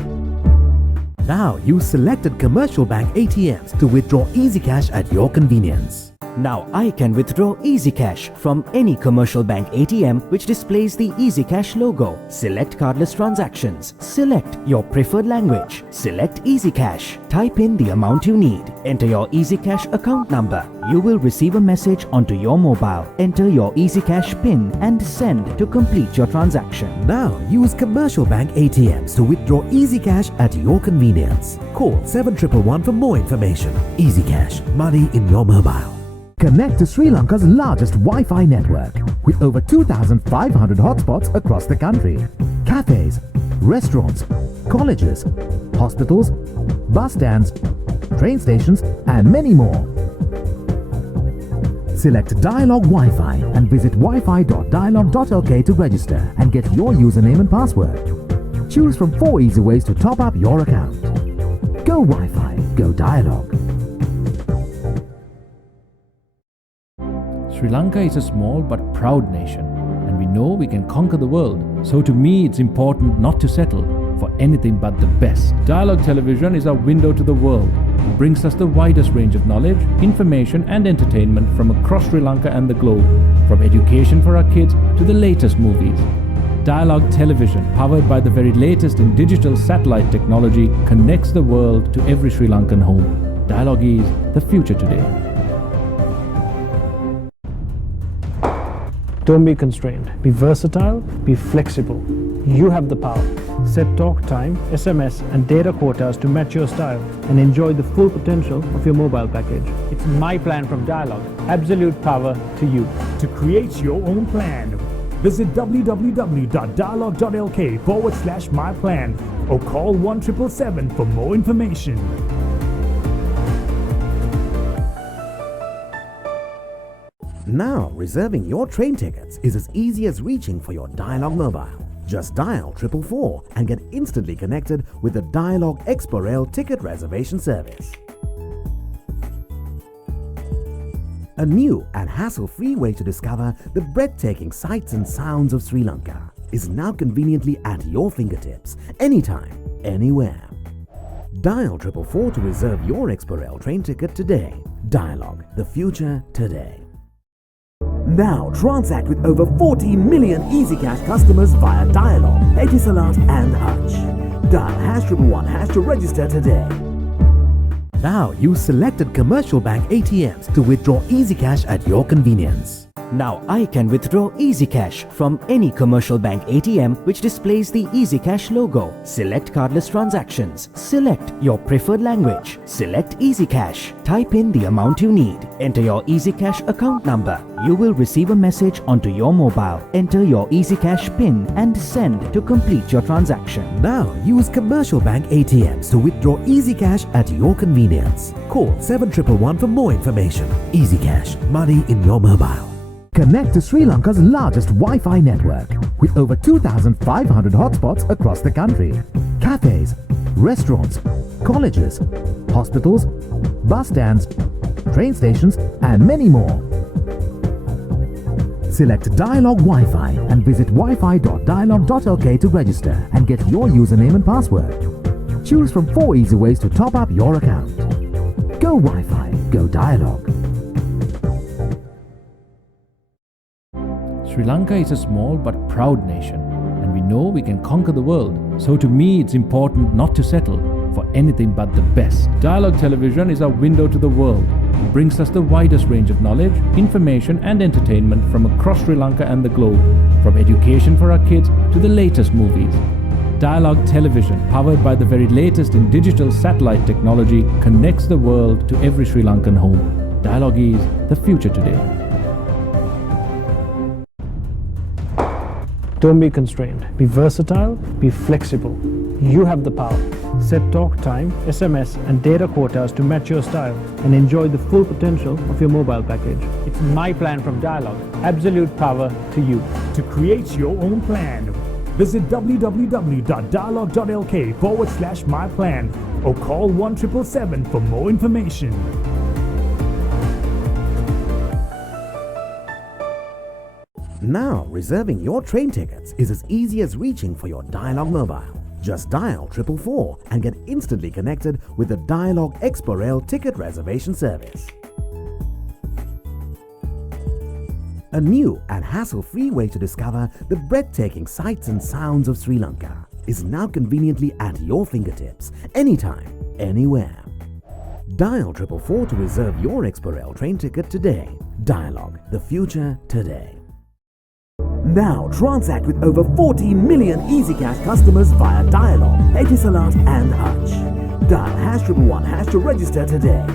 Now use selected commercial bank ATMs to withdraw EasyCash at your convenience. Now I can withdraw Easy Cash from any commercial bank ATM which displays the Easy Cash logo. Select cardless transactions. Select your preferred language. Select Easy Cash. Type in the amount you need. Enter your Easy Cash account number. You will receive a message onto your mobile. Enter your Easy Cash PIN and send to complete your transaction. Now use commercial bank ATMs to withdraw Easy Cash at your convenience. Call 7111 for more information. Easy Cash, money in your mobile. Connect to Sri Lanka's largest Wi-Fi network with over 2,500 hotspots across the country. Cafes, restaurants, colleges, hospitals, bus stands, train stations and many more. Select Dialog Wi-Fi and visit wifi.dialog.lk to register and get your username and password. Choose from 4 easy ways to top up your account. Go Wi-Fi, go Dialog. Sri Lanka is a small but proud nation, and we know we can conquer the world. So to me, it's important not to settle for anything but the best. Dialogue Television is our window to the world. It brings us the widest range of knowledge, information and entertainment from across Sri Lanka and the globe, from education for our kids to the latest movies. Dialogue Television, powered by the very latest in digital satellite technology, connects the world to every Sri Lankan home. Dialogue is the future today. Don't be constrained. Be versatile, be flexible. You have the power. Set talk time, SMS and data quotas to match your style and enjoy the full potential of your mobile package. It's my plan from Dialog. Absolute power to you. To create your own plan, visit www.dialog.lk/myplan or call 1777 for more information. Now, reserving your train tickets is as easy as reaching for your Dialog mobile. Just dial 444 and get instantly connected with the Dialog Expo Rail ticket reservation service. A new and hassle-free way to discover the breathtaking sights and sounds of Sri Lanka is now conveniently at your fingertips, anytime, anywhere. Dial 444 to reserve your Expo Rail train ticket today. Dialog, the future today. Now transact with over 40 million EasyCash customers via Dialog, Etisalat and Hutch. Dial #111# to register today. Now use selected commercial bank ATMs to withdraw Easy Cash at your convenience. Now I can withdraw Easy Cash from any commercial bank ATM which displays the Easy Cash logo. Select cardless transactions. Select your preferred language. Select Easy Cash. Type in the amount you need. Enter your Easy Cash account number. You will receive a message onto your mobile. Enter your Easy Cash PIN and send to complete your transaction. Now use commercial bank ATMs to withdraw Easy Cash at your convenience. Call 7111 for more information. Easy Cash, money in your mobile. Connect to Sri Lanka's largest Wi-Fi network with over 2,500 hotspots across the country. Cafes, restaurants, colleges, hospitals, bus stands, train stations and many more. Select Dialog Wi-Fi and visit wifi.dialog.lk to register and get your username and password. Choose from 4 easy ways to top up your account. Go Wi-Fi, go Dialog. Sri Lanka is a small but proud nation, and we know we can conquer the world. So to me, it's important not to settle for anything but the best. Dialogue Television is our window to the world. It brings us the widest range of knowledge, information and entertainment from across Sri Lanka and the globe, from education for our kids to the latest movies. Dialogue Television, powered by the very latest in digital satellite technology, connects the world to every Sri Lankan home. Dialogue is the future today. Don't be constrained. Be versatile, be flexible. You have the power. Set talk time, SMS and data quotas to match your style and enjoy the full potential of your mobile package. It's my plan from Dialog. Absolute power to you. To create your own plan, visit www.dialog.lk/myplan or call 1777 for more information. Now, reserving your train tickets is as easy as reaching for your Dialog mobile. Just dial 444 and get instantly connected with the Dialog Expo Rail ticket reservation service. A new and hassle-free way to discover the breathtaking sights and sounds of Sri Lanka is now conveniently at your fingertips, anytime, anywhere. Dial 444 to reserve your Expo Rail train ticket today. Dialogue, the future today. Now transact with over 40 million EasyCash customers via Dialogue, Etisalat and Hutch. Dial #111# to register today.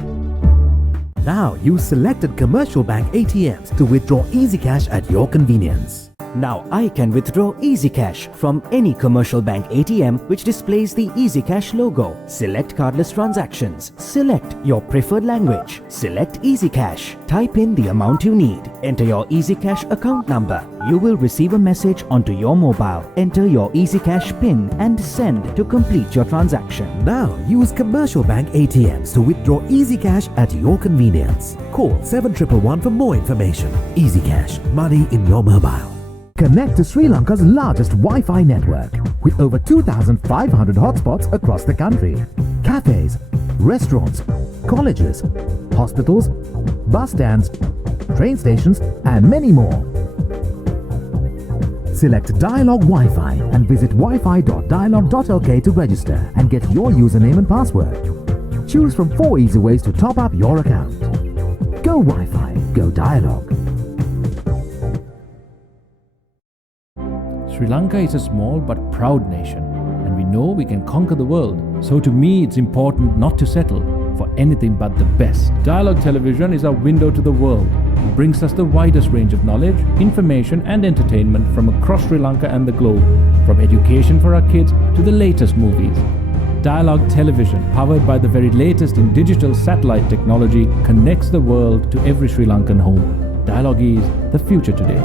Now use selected commercial bank ATMs to withdraw EasyCash at your convenience. Now I can withdraw EasyCash from any commercial bank ATM which displays the EasyCash logo. Select cardless transactions. Select your preferred language. Select EasyCash. Type in the amount you need. Enter your EasyCash account number. You will receive a message onto your mobile. Enter your EasyCash PIN and send to complete your transaction. Now use commercial bank ATMs to withdraw EasyCash at your convenience. Call 7111 for more information. EasyCash, money in your mobile. Connect to Sri Lanka's largest Wi-Fi network with over 2,500 hotspots across the country. Cafes, restaurants, colleges, hospitals, bus stands, train stations and many more. Select Dialogue Wi-Fi and visit wifi.dialogue.lk to register and get your username and password. Choose from 4 easy ways to top up your account. Go Wi-Fi, go Dialogue. Sri Lanka is a small but proud nation, and we know we can conquer the world. So to me, it's important not to settle for anything but the best. Dialogue Television is our window to the world. It brings us the widest range of knowledge, information and entertainment from across Sri Lanka and the globe, from education for our kids to the latest movies. Dialogue Television, powered by the very latest in digital satellite technology, connects the world to every Sri Lankan home. Dialogue is the future today.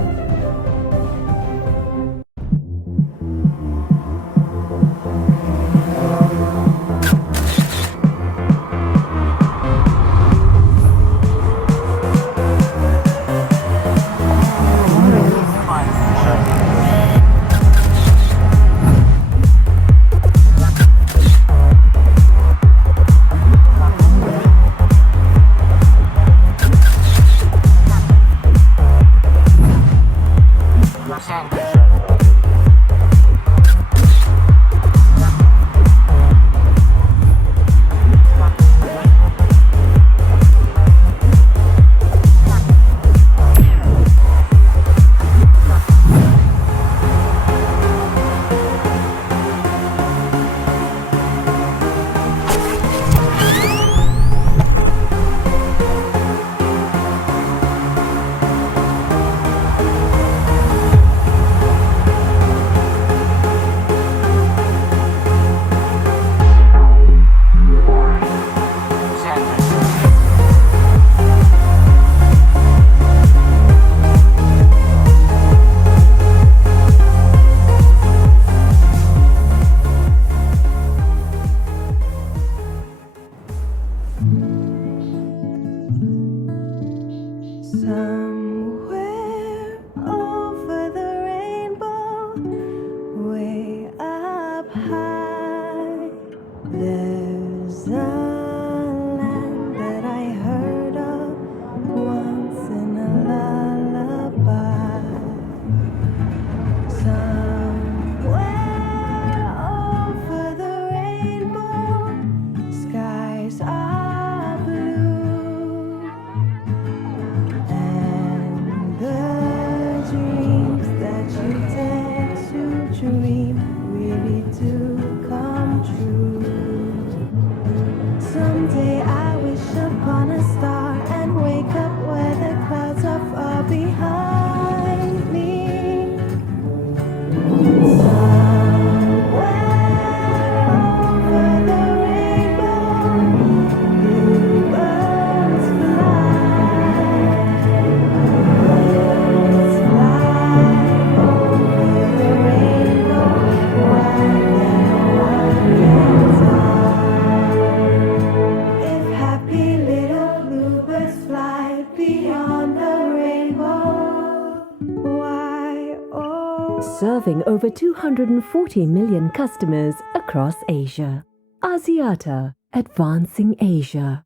Serving over 240 million customers across Asia. Axiata, advancing Asia.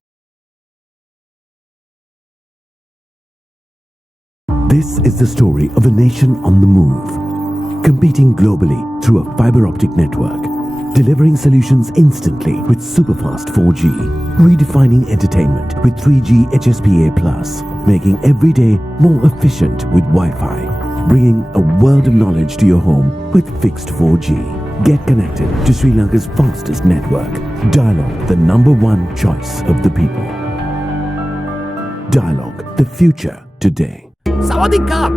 This is the story of a nation on the move, competing globally through a fiber optic network, delivering solutions instantly with superfast 4G, redefining entertainment with 3G HSPA+, making every day more efficient with Wi-Fi, bringing a world of knowledge to your home with fixed 4G. Get connected to Sri Lanka's fastest network. Dialog, the #1 choice of the people. Dialog, the future today. Sawadee-krap!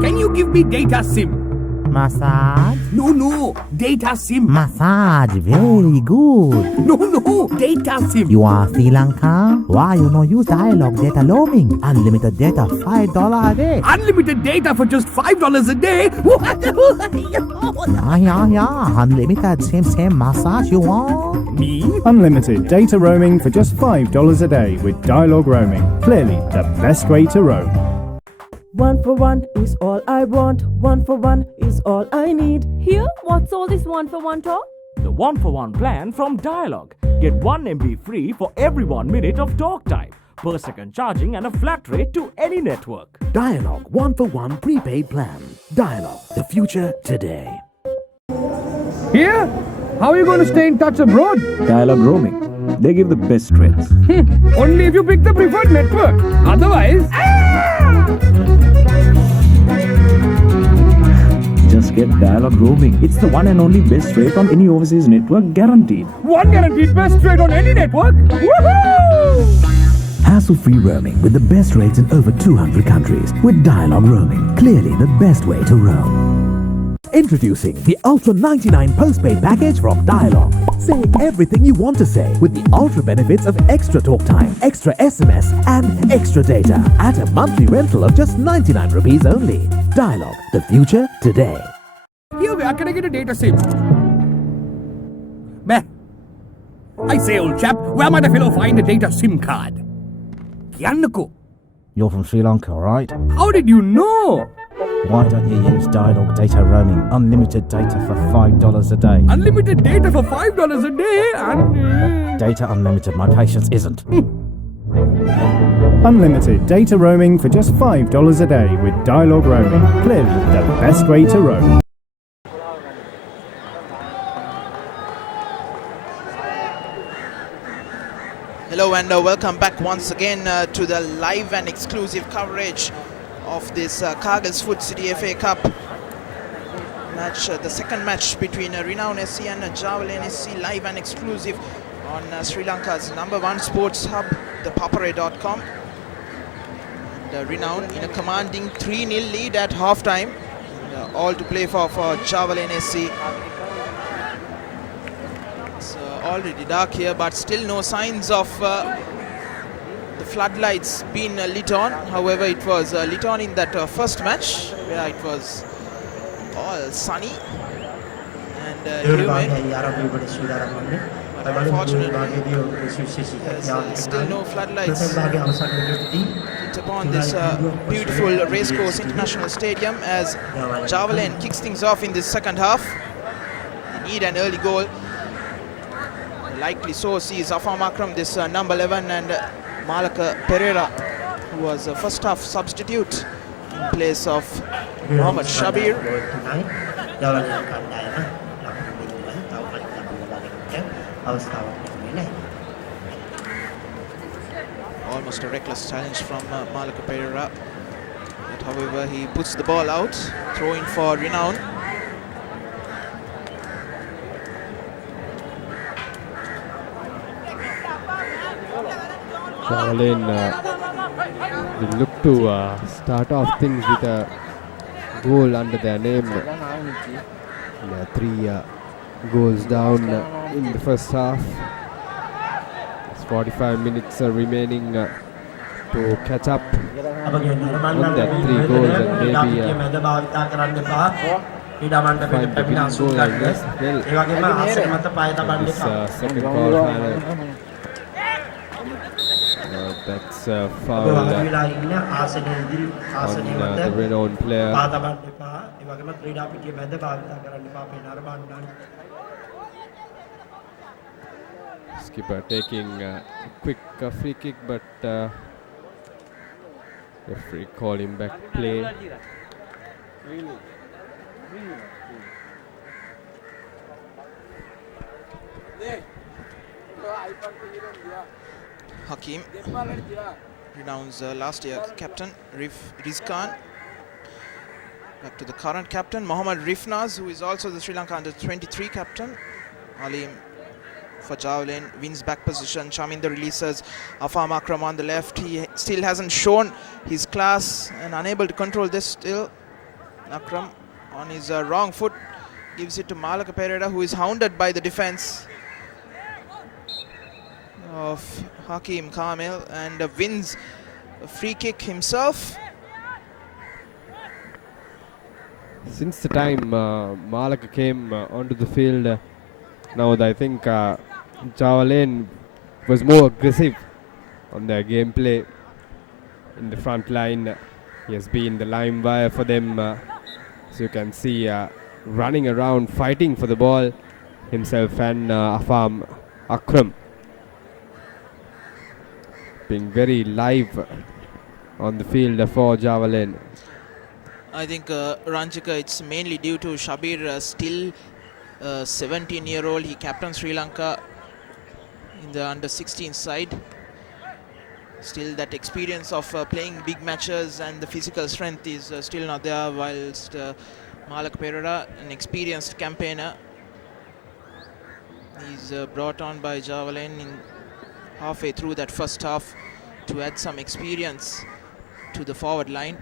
Can you give me data SIM? Massage? No, data SIM. Massage, very good. No, data SIM. You are Sri Lanka? Why you no use dialogue data roaming? Unlimited data, $5 a day. Unlimited data for just $5 a day? Yeah. Unlimited, same massage you want? Me? Unlimited data roaming for just $5 a day with dialogue roaming. Clearly the best way to roam. 1 for 1 is all I want. 1 for 1 is all I need. Here, what's all this 1 for 1 talk? The 1 for 1 plan from Dialog. Get 1 MB free for every 1 minute of talk time, per second charging and a flat rate to any network. Dialog 1 for 1 prepaid plan. Dialog, the future today. Here? How are you going to stay in touch abroad? Dialog roaming. They give the best rates. Only if you pick the preferred network. Otherwise... Just get Dialog roaming. It's the one and only best rate on any overseas network, guaranteed. One guaranteed best rate on any network? Woohoo! Hassle-free roaming with the best rates in over 200 countries with Dialog roaming. Clearly the best way to roam. Introducing the Ultra 99 postpaid package from Dialog. Say everything you want to say with the ultra benefits of extra talk time, extra SMS and extra data at a monthly rental of just 99 rupees only. Dialog, the future today. Here, where can I get a data SIM? Meh. I say, old chap, where might a fellow find a data SIM card? Kiannako. You're from Sri Lanka, right? How did you know? Why don't you use dialogue data roaming? Unlimited data for $5 a day. Unlimited data for $5 a day and... Data unlimited, my patience isn't. Unlimited data roaming for just $5 a day with dialogue roaming. Clearly the best way to roam. Hello and welcome back once again to the live and exclusive coverage of this Kargil's Food City FA Cup match, the second match between Renown SC and Javelin SC, live and exclusive on Sri Lanka's #1 sports hub, ThePapare.com. And Renown in a commanding 3-0 lead at halftime, all to play for Javelin SC. It's already dark here, but still no signs of the floodlights being lit on. However, it was lit on in that first match where it was all sunny and humid. But unfortunately, there's still no floodlights lit upon this beautiful racecourse international stadium as Javelin kicks things off in this second half. They need an early goal. Likely source is Afam Akram, this number 11, and Malaka Pereira, who was a first half substitute in place of Mohammad Shabir. Almost a reckless challenge from Malaka Pereira, but however he puts the ball out, throw in for Renown. Javelin will look to start off things with a goal under their name. 3 goals down in the first half. It's 45 minutes remaining to catch up on that 3 goals and maybe find the winning goal as well. This second call final. That's a foul on the Renown player. Skipper taking a quick free kick, but Referee calling back play. Hakim, Renown's last year captain, Rizkan. Back to the current captain, Mohammad Rifnaz, who is also the Sri Lanka under-23 captain. Alim for javelin, wins back position. Chaminda releases Afam Akram on the left. He still hasn't shown his class and unable to control this still. Akram on his wrong foot gives it to Malaka Pereira, who is hounded by the defense of Hakim Kamil and wins a free kick himself. Since the time Malaka came onto the field, now I think Javelin was more aggressive on their gameplay in the front line. He has been the lime wire for them, as you can see, running around, fighting for the ball himself, and Afam Akram being very live on the field for Javelin. I think Ranjika, it's mainly due to Shabir, still 17-year-old. He captained Sri Lanka in the under-16 side. Still that experience of playing big matches and the physical strength is still not there, whilst Malak Pereira, an experienced campaigner, he's brought on by Javelin in halfway through that first half to add some experience to the forward line.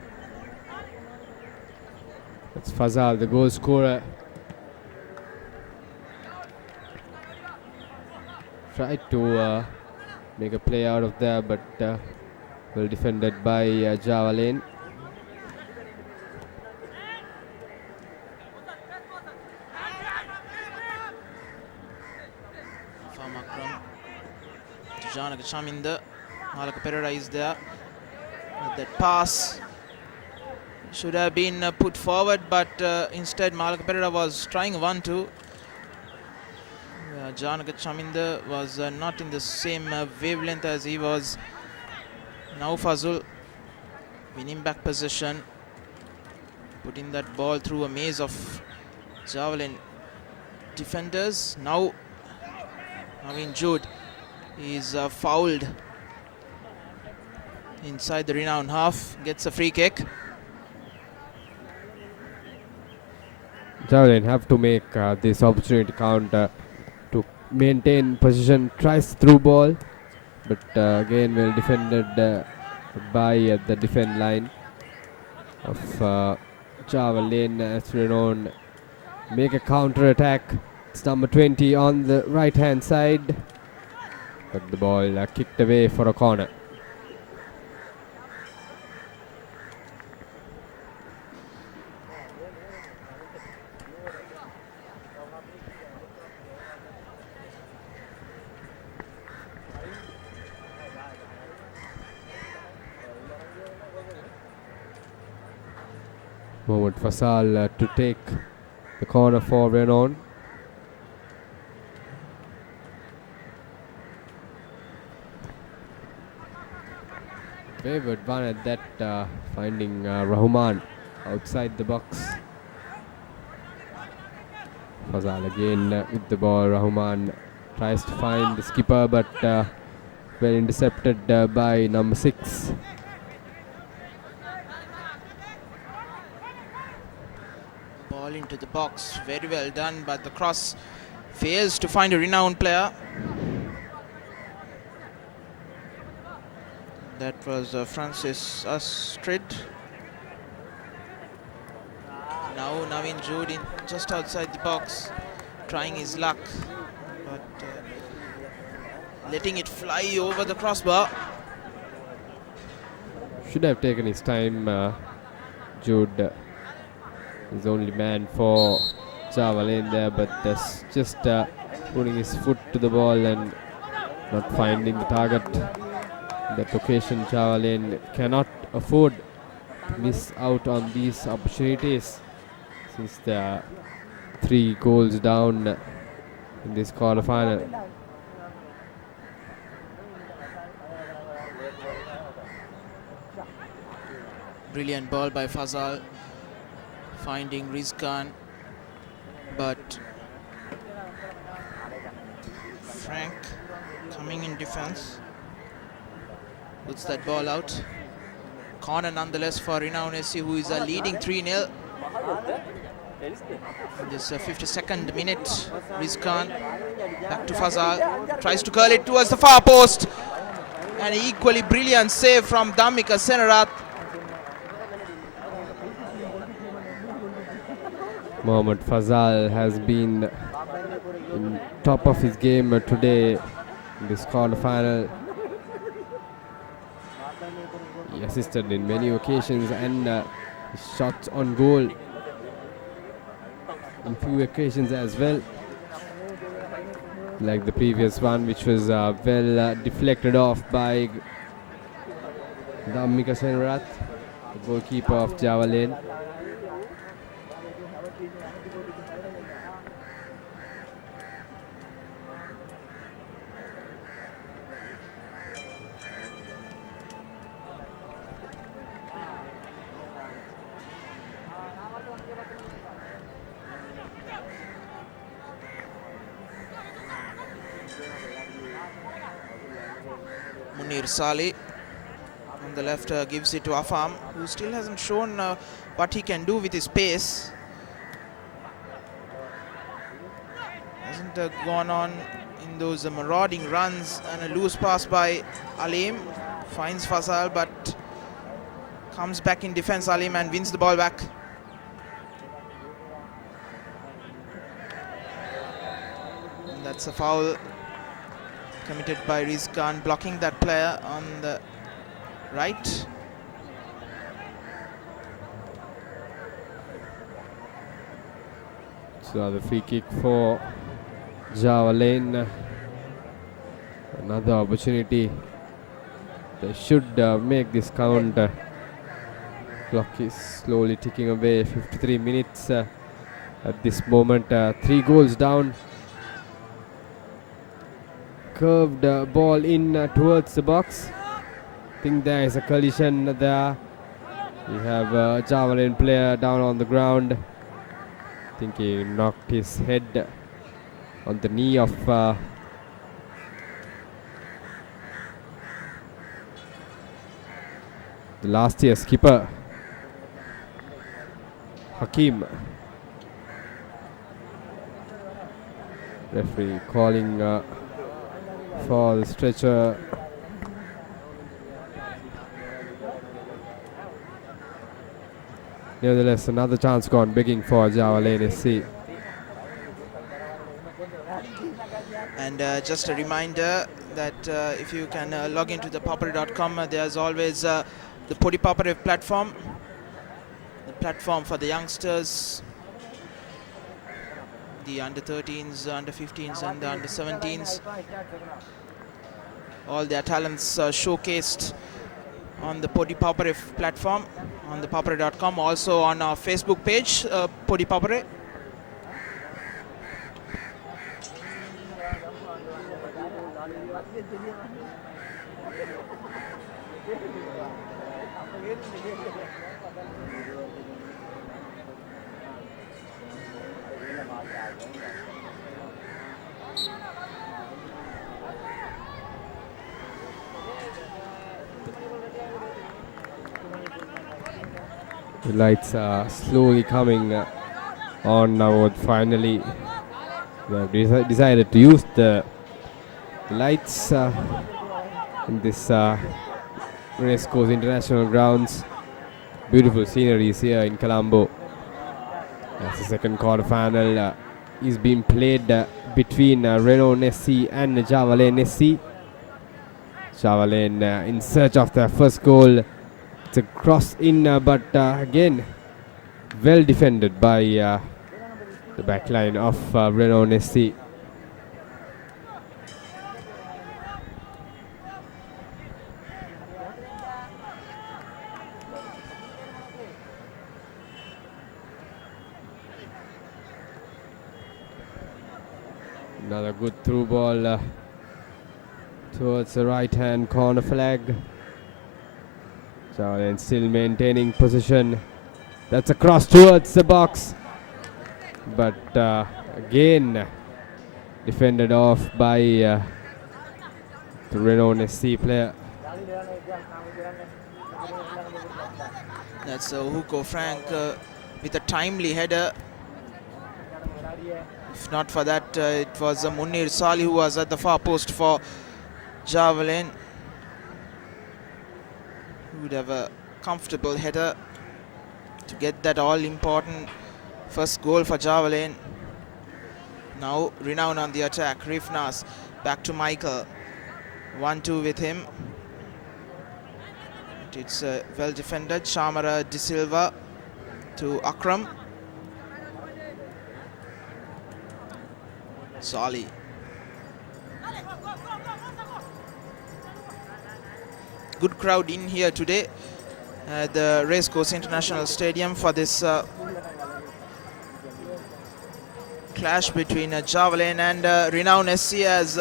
That's Fazal, the goal scorer. Tried to make a play out of there, but well defended by Javelin. Afam Akram, Janaka Chaminda, Malaka Pereira is there. That pass should have been put forward, but instead Malaka Pereira was trying 1-2. Janaka Chaminda was not in the same wavelength as he was. Now Fazul winning back position, putting that ball through a maze of Javelin defenders. Now Naveen Jude is fouled inside the Renown half, gets a free kick. Javelin have to make this opportunity count to maintain position, tries through ball, but again well defended by the defend line of Javelin. As Renown make a counter attack. It's number 20 on the right hand side, but the ball kicked away for a corner. Mohammad Fasal to take the corner for Renown. Favored one at that, finding Rahman outside the box. Fasal again with the ball. Rahman tries to find the skipper, but well intercepted by number 6. Ball into the box, very well done, but the cross fails to find a Renown player. That was Francis Astrid. Now Naveen Jude in just outside the box, trying his luck, but letting it fly over the crossbar. Should have taken his time. Jude is only man for Javelin there, but just putting his foot to the ball and not finding the target. That occasion, Javelin cannot afford to miss out on these opportunities, since they are 3 goals down in this quarterfinal. Brilliant ball by Fazal, finding Rizkan, but Frank coming in defense puts that ball out. Corner nonetheless for Renown SC, who is leading 3-0. This 52nd minute, Rizkan back to Fazal, tries to curl it towards the far post. An equally brilliant save from Dhammika Senarath. Mohammad Fazal has been in top of his game today in this quarter-final. He assisted in many occasions and his shots on goal in few occasions as well, like the previous one, which was well deflected off by Dhammika Senarath, the goalkeeper of Java Lane. Munir Saleh on the left gives it to Afam, who still hasn't shown what he can do with his pace. Hasn't gone on in those marauding runs, and a loose pass by Alim finds Fazal, but comes back in defense, Alim, and wins the ball back. And that's a foul committed by Rizkan, blocking that player on the right. So the free kick for Java Lane. Another opportunity. They should make this count. Clock is slowly ticking away. 53 minutes at this moment. 3 goals down. Curved ball in towards the box. I think there is a collision there. We have a Java Lane player down on the ground. I think he knocked his head on the knee of the last year's skipper, Hakim. Referee calling for the stretcher. Nevertheless, another chance gone, begging for Java Lane SC. And just a reminder that if you can log into ThePapare.com, there's always the ThePapare platform, the platform for the youngsters, the under 13s, under 15s, and the under 17s. All their talents showcased on the ThePapare platform, on ThePapare.com, also on our Facebook page, ThePapare. The lights are slowly coming on now. Finally, we have decided to use the lights in this Racecourse International Grounds. Beautiful sceneries here in Colombo. As the second quarter final is being played between Renown SC and Java Lane SC. Java Lane in search of their first goal. It's a cross in, but again, well defended by the back line of Renown SC. Another good through ball towards the right hand corner flag. Javelin still maintaining position. That's a cross towards the box. But again, defended off by the Renown SC player. That's Hugo Frank with a timely header. If not for that, it was Munir Salih who was at the far post for Javelin. Who would have a comfortable header to get that all-important first goal for Javelin. Now Renown on the attack. Rifnas back to Michael. 1-2 with him. It's well defended. Shamara De Silva to Akram. Sali. Good crowd in here today at the Racecourse International Stadium for this clash between Javelin and Renown SC as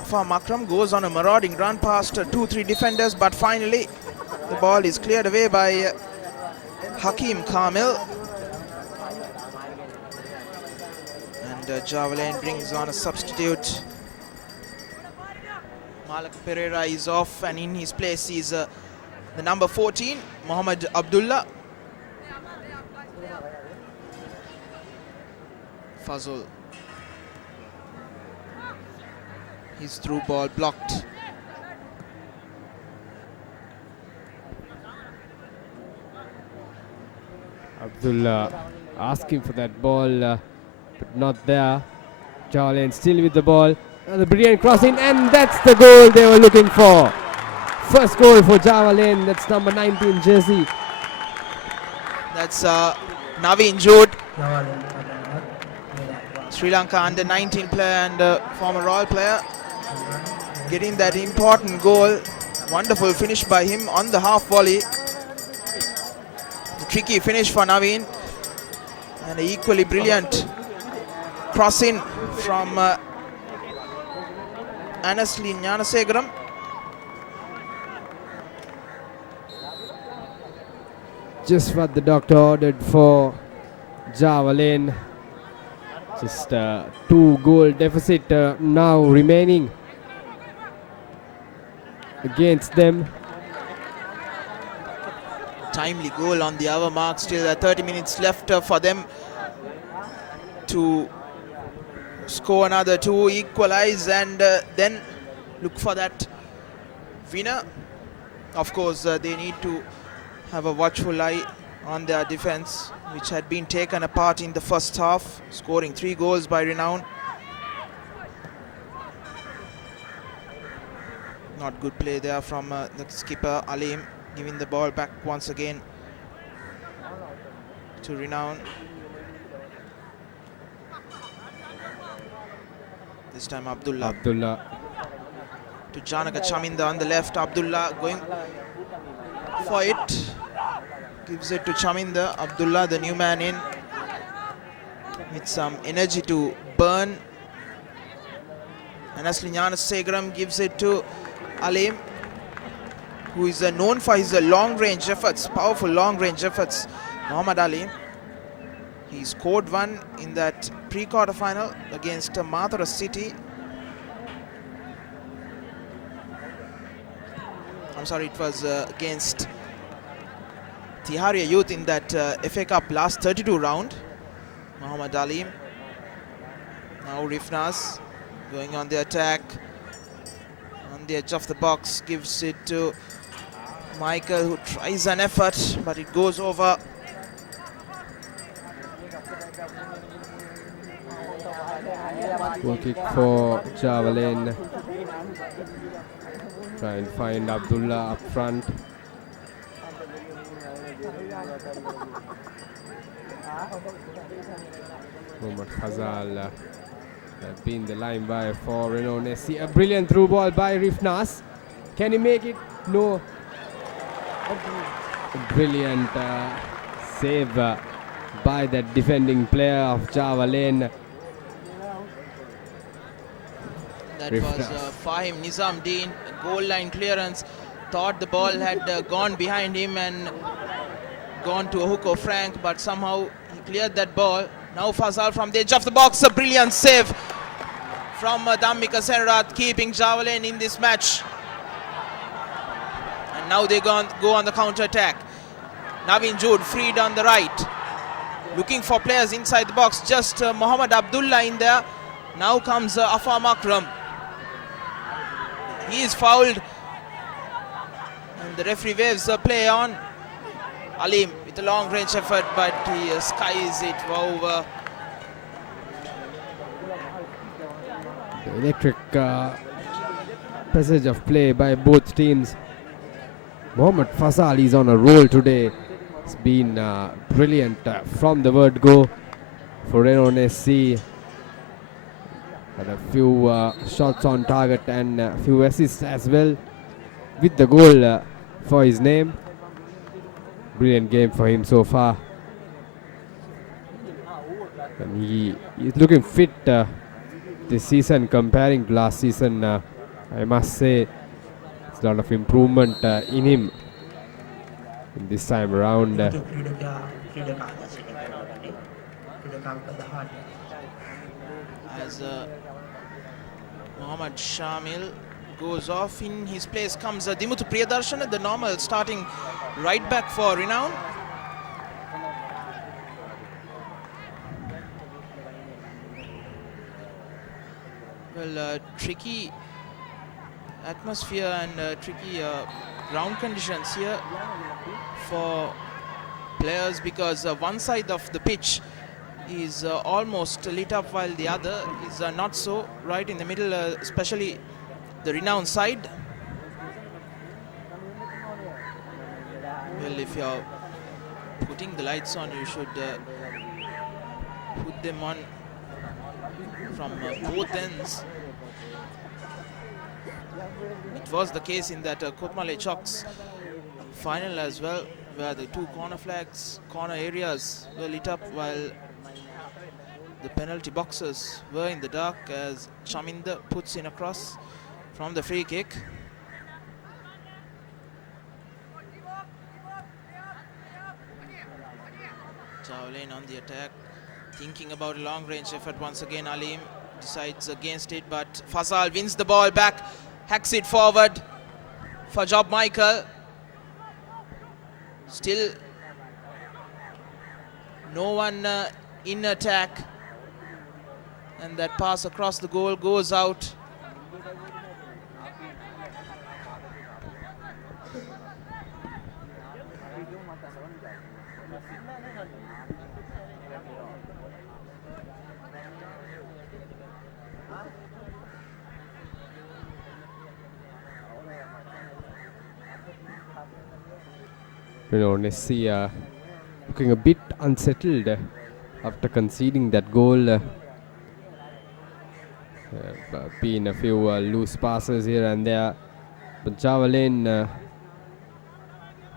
Afam Akram goes on a marauding run past 2-3 defenders, but finally the ball is cleared away by Hakim Kamil. And Javelin brings on a substitute. Malak Pereira is off, and in his place is the number 14, Mohamed Abdullah. Fazul. His through ball blocked. Abdullah asking for that ball, but not there. Javelin still with the ball. The brilliant crossing, and that's the goal they were looking for. First goal for Javelin. That's number 19 jersey. That's Naveen Jude, Sri Lanka under 19 player and former Royal player, getting that important goal. Wonderful finish by him on the half volley. A tricky finish for Naveen, and an equally brilliant crossing from Anasli Gnanasegaram. Just what the doctor ordered for Javelin. Just 2-goal deficit now remaining against them. Timely goal on the hour mark. Still 30 minutes left for them to score another 2, equalize, and then look for that winner. Of course, they need to have a watchful eye on their defense, which had been taken apart in the first half, scoring 3 goals by Renown. Not good play there from the skipper Alim, giving the ball back once again to Renown. This time Abdullah to Janaka Chaminda on the left. Abdullah going for it, gives it to Chaminda. Abdullah, the new man in, with some energy to burn. And Asli Gnanasegaram gives it to Alim, who is known for his long-range efforts, powerful long-range efforts. Muhammad Ali. He scored 1 in that pre-quarter final against Mathura City. I'm sorry, it was against Tiharia Youth in that FA Cup last 32 round. Muhammad Ali. Now Rifnas going on the attack. On the edge of the box, gives it to Michael, who tries an effort, but it goes over. Goal kick for Javelin. Try and find Abdullah up front. Mohammad Fazal been the line by for Renown SC. A brilliant through ball by Rifnas. Can he make it? No. A brilliant save by that defending player of Javelin. That was Fahim Nizamdeen, goal line clearance thought the ball had gone behind him and gone to a hook or Frank, but somehow he cleared that ball. Now Fazal from the edge of the box, a brilliant save from Dhammika Senrat, keeping Javelin in this match. And now they go on the counter-attack. Naveen Jood freed on the right. Looking for players inside the box, just Mohammad Abdullah in there. Now comes Afam Akram. He is fouled. And the referee waves the play on. Alim with a long range effort, but he skies it over. The electric passage of play by both teams. Mohammad Fazal is on a roll today. It's been brilliant from the word go for Renown SC. Had a few shots on target and a few assists as well, with the goal for his name. Brilliant game for him so far. And he is looking fit this season comparing to last season. I must say, there's a lot of improvement in him in this time around. As Mohammad Shamil goes off, in his place comes Dimuthu Priyadarshan at the normal starting right back for Renown. Well, tricky atmosphere and tricky ground conditions here for players, because one side of the pitch is almost lit up while the other is not so. Right in the middle, especially the Renown side. Well, if you're putting the lights on, you should put them on from both ends. It was the case in that Kotmale Chok's final as well, where the two corner flags, corner areas were lit up while the penalty boxes were in the dark, as Chaminda puts in a cross from the free kick. Javelin on the attack, thinking about a long range effort once again. Alim decides against it, but Fazal wins the ball back, hacks it forward for Job Michael. Still no one in attack, and that pass across the goal goes out. Renown SC looking a bit unsettled after conceding that goal. Been a few loose passes here and there, but Javelin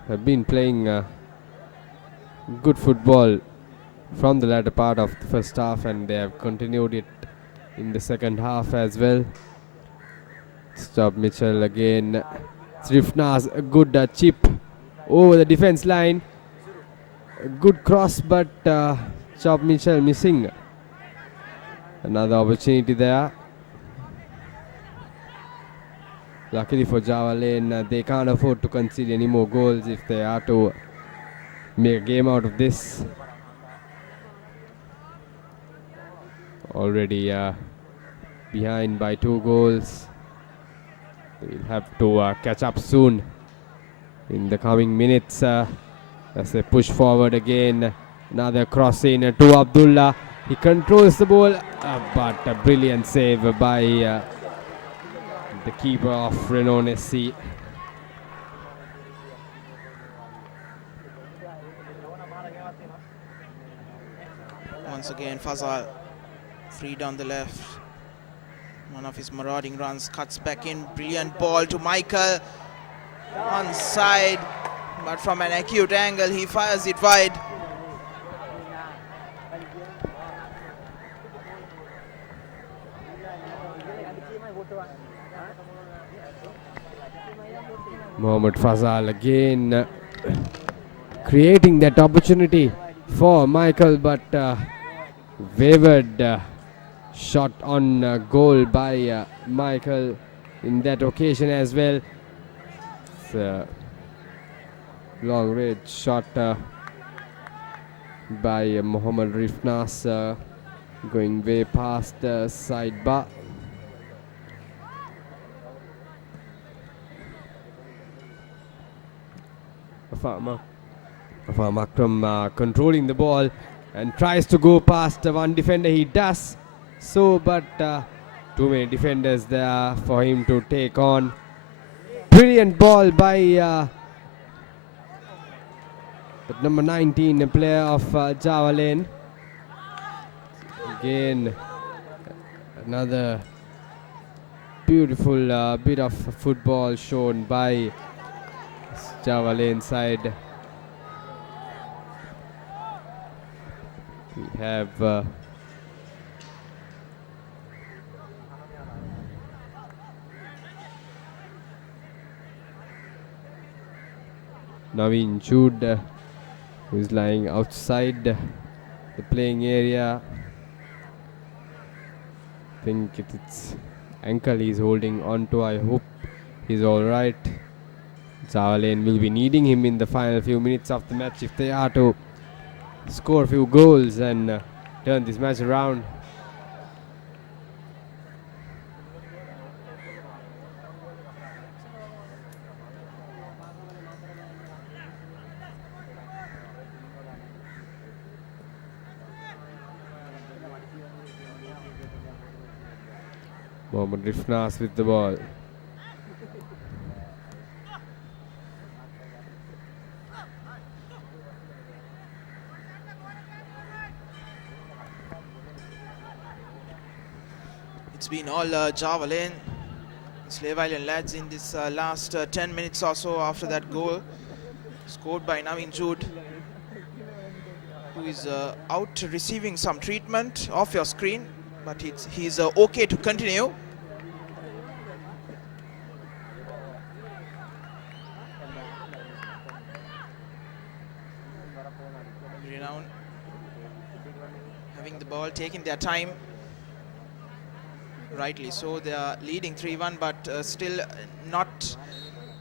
have been playing good football from the latter part of the first half, and they have continued it in the second half as well. Stop Mitchell again. Srifnaz, a good chip over the defense line. A good cross, but Chop Mitchell missing. Another opportunity there. Luckily for Javelin, they can't afford to concede any more goals if they are to make a game out of this. Already behind by 2 goals. They'll have to catch up soon in the coming minutes as they push forward again. Another cross in to Abdullah. He controls the ball, but a brilliant save by the keeper of Renown SC. Once again, Fazal free down the left. One of his marauding runs, cuts back in. Brilliant ball to Michael. On side, but from an acute angle, he fires it wide. Mohammad Fazal again creating that opportunity for Michael, but wavered shot on goal by Michael in that occasion as well. It's a long range shot by Mohammad Rifnas going way past the side bar. Afam Akram controlling the ball and tries to go past one defender. He does so, but too many defenders there for him to take on. Brilliant ball by the number 19, a player of Java Lane. Again, another beautiful bit of football shown by Java Lane side. We have Naveen Jude who is lying outside the playing area. I think it's ankle he's holding on to. I hope he's alright. Java Lane will be needing him in the final few minutes of the match if they are to score a few goals and turn this match around. Mohammad Rifnas with the ball. It's been all Java Lane, Slave Island lads in this last 10 minutes or so after that goal scored by Naveen Jude, who is out receiving some treatment off your screen, but he's okay to continue. Renown having the ball, taking their time. Rightly so, they are leading 3-1, but still not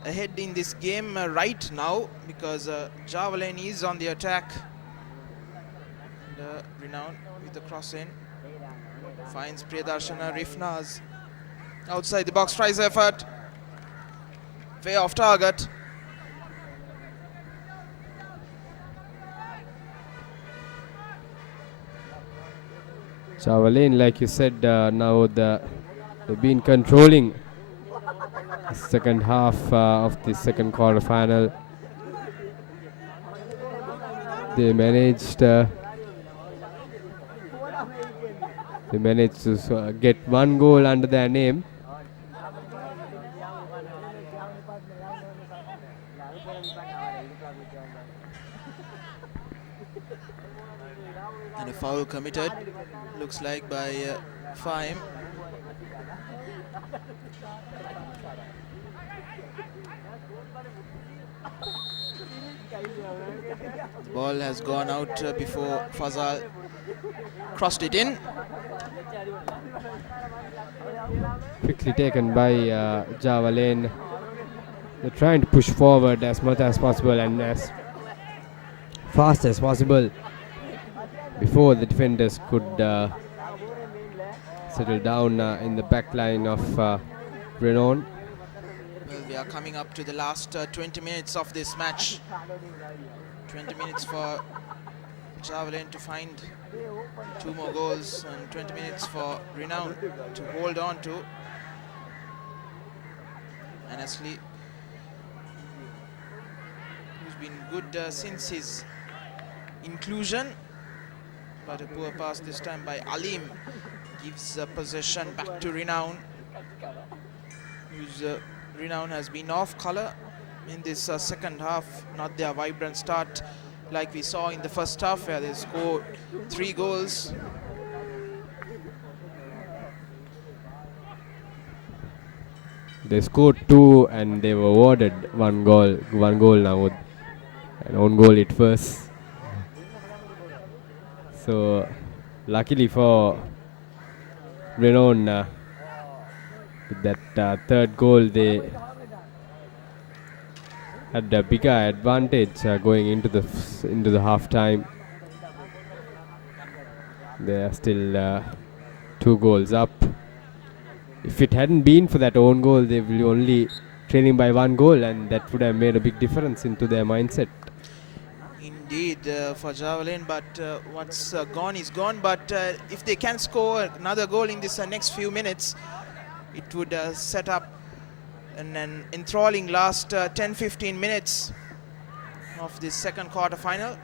ahead in this game right now, because Java Lane is on the attack. And, Renown with the cross in, finds Priyadarshana. Rifnas outside the box, tries effort, way off target. Java Lane, like you said, now they've been controlling the second half of the second quarter final. They managed to get one goal under their name. And a foul committed, looks like, by Fahim. The ball has gone out before Fazal crossed it in. Quickly taken by Java Lane. They're trying to push forward as much as possible and as fast as possible before the defenders could settle down in the back line of Renown. Well, we are coming up to the last 20 minutes of this match. 20 minutes for Java Lane to find 2 more goals, and 20 minutes for Renown to hold on to. Annesley, who's been good since his inclusion, but a poor pass this time by Alim gives possession back to Renown, whose Renown has been off colour in this second half. Not their vibrant start like we saw in the first half, where they scored 3 goals. They scored 2 and they were awarded one goal now, an own goal it was. So luckily for Renown, with that third goal, they had a bigger advantage going into the half time. They are still 2 goals up. If it hadn't been for that own goal, they will only trailing by 1 goal, and that would have made a big difference into their mindset. Indeed, for Javelin, but what's gone is gone. But if they can score another goal in this next few minutes, it would set up an enthralling last 10-15 minutes of this second quarter final.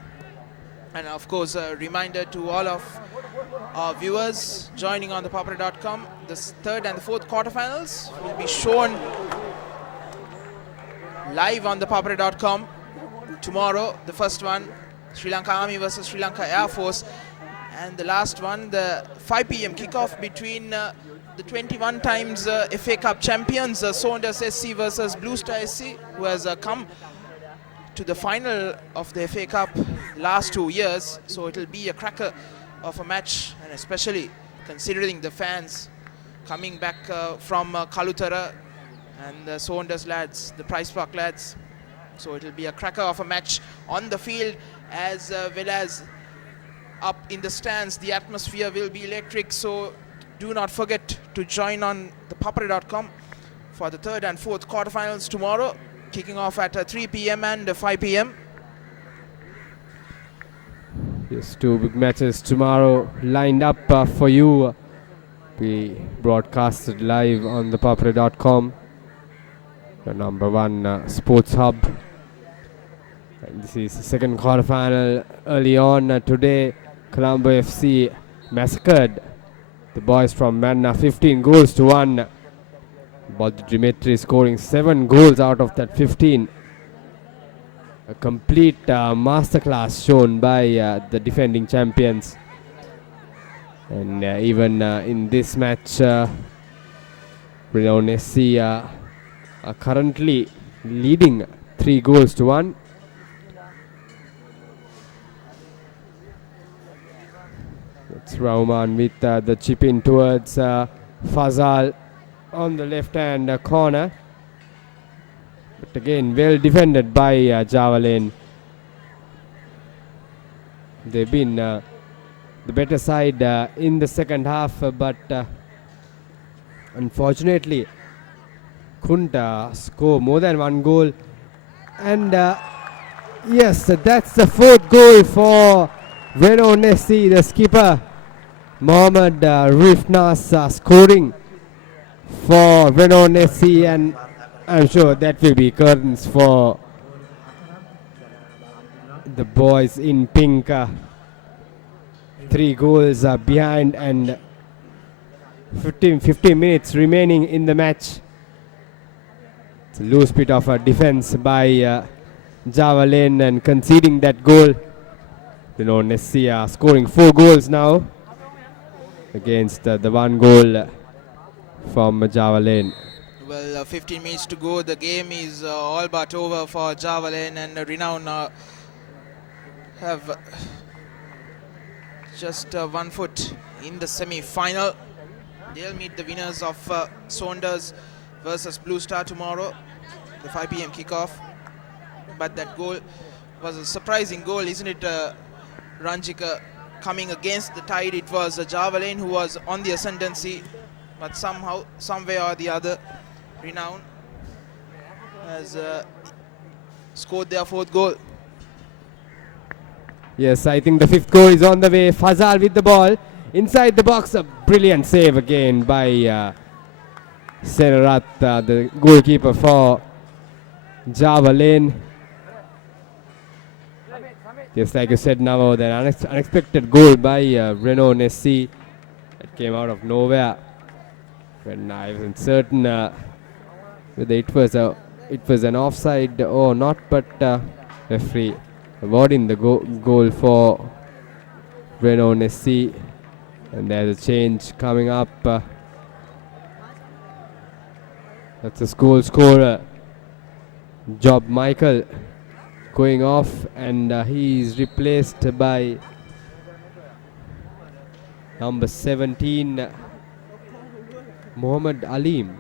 And of course, a reminder to all of our viewers joining on ThePapare.com, the third and the fourth quarterfinals will be shown live on ThePapare.com tomorrow. The first one, Sri Lanka Army versus Sri Lanka Air Force, and the last one, the 5 p.m. kickoff between the 21 times FA Cup champions Saunders SC versus Blue Star SC, who has come to the final of the FA Cup last 2 years. So it will be a cracker of a match, and especially considering the fans coming back from Kalutara and the Saunders lads, the Price Park lads. So it will be a cracker of a match on the field as well as up in the stands. The atmosphere will be electric, so do not forget to join on ThePapare.com for the third and fourth quarterfinals tomorrow, kicking off at 3 p.m. and 5 p.m. Yes, 2 big matches tomorrow lined up for you. We broadcasted live on ThePapare.com, the number 1 sports hub. And this is the second quarterfinal. Early on today, Colombo FC massacred the boys from Manna, 15 goals to 1. Baldi Dimitri scoring 7 goals out of that 15. A complete masterclass shown by the defending champions. And even in this match, Renown SC are currently leading 3 goals to 1. It's Rahman with the chip in towards Fazal on the left hand corner. But again, well defended by Javelin. They've been the better side in the second half, but unfortunately couldn't score more than 1 goal. And yes, that's the 4th goal for Renown SC. The skipper Mohammad Rifnas scoring for Renown SC, and I'm sure that will be curtains for the boys in pink. 3 goals behind and 15 minutes remaining in the match. It's a loose bit of a defense by Javelin and conceding that goal. Renown SC are scoring 4 goals now against the 1 goal from Javelin. Well, 15 minutes to go. The game is all but over for Javelin, and Renown have just 1 foot in the semi-final. They'll meet the winners of Saunders versus Blue Star tomorrow, the 5 p.m. kickoff. But that goal was a surprising goal, isn't it, Ranjika? Coming against the tide, it was Javelin who was on the ascendancy, but somehow, some way or the other, Renown has scored their 4th goal. Yes, I think the 5th goal is on the way. Fazal with the ball inside the box. A brilliant save again by Senarat, the goalkeeper for Javelin. Yes, like you said, now the unexpected goal by Renown SC that came out of nowhere. When I wasn't certain whether it was an offside or not, but referee awarding the goal for Renown SC, and there's a change coming up. That's a goal scorer. Job Michael going off, and he is replaced by number 17, Muhammad Alim.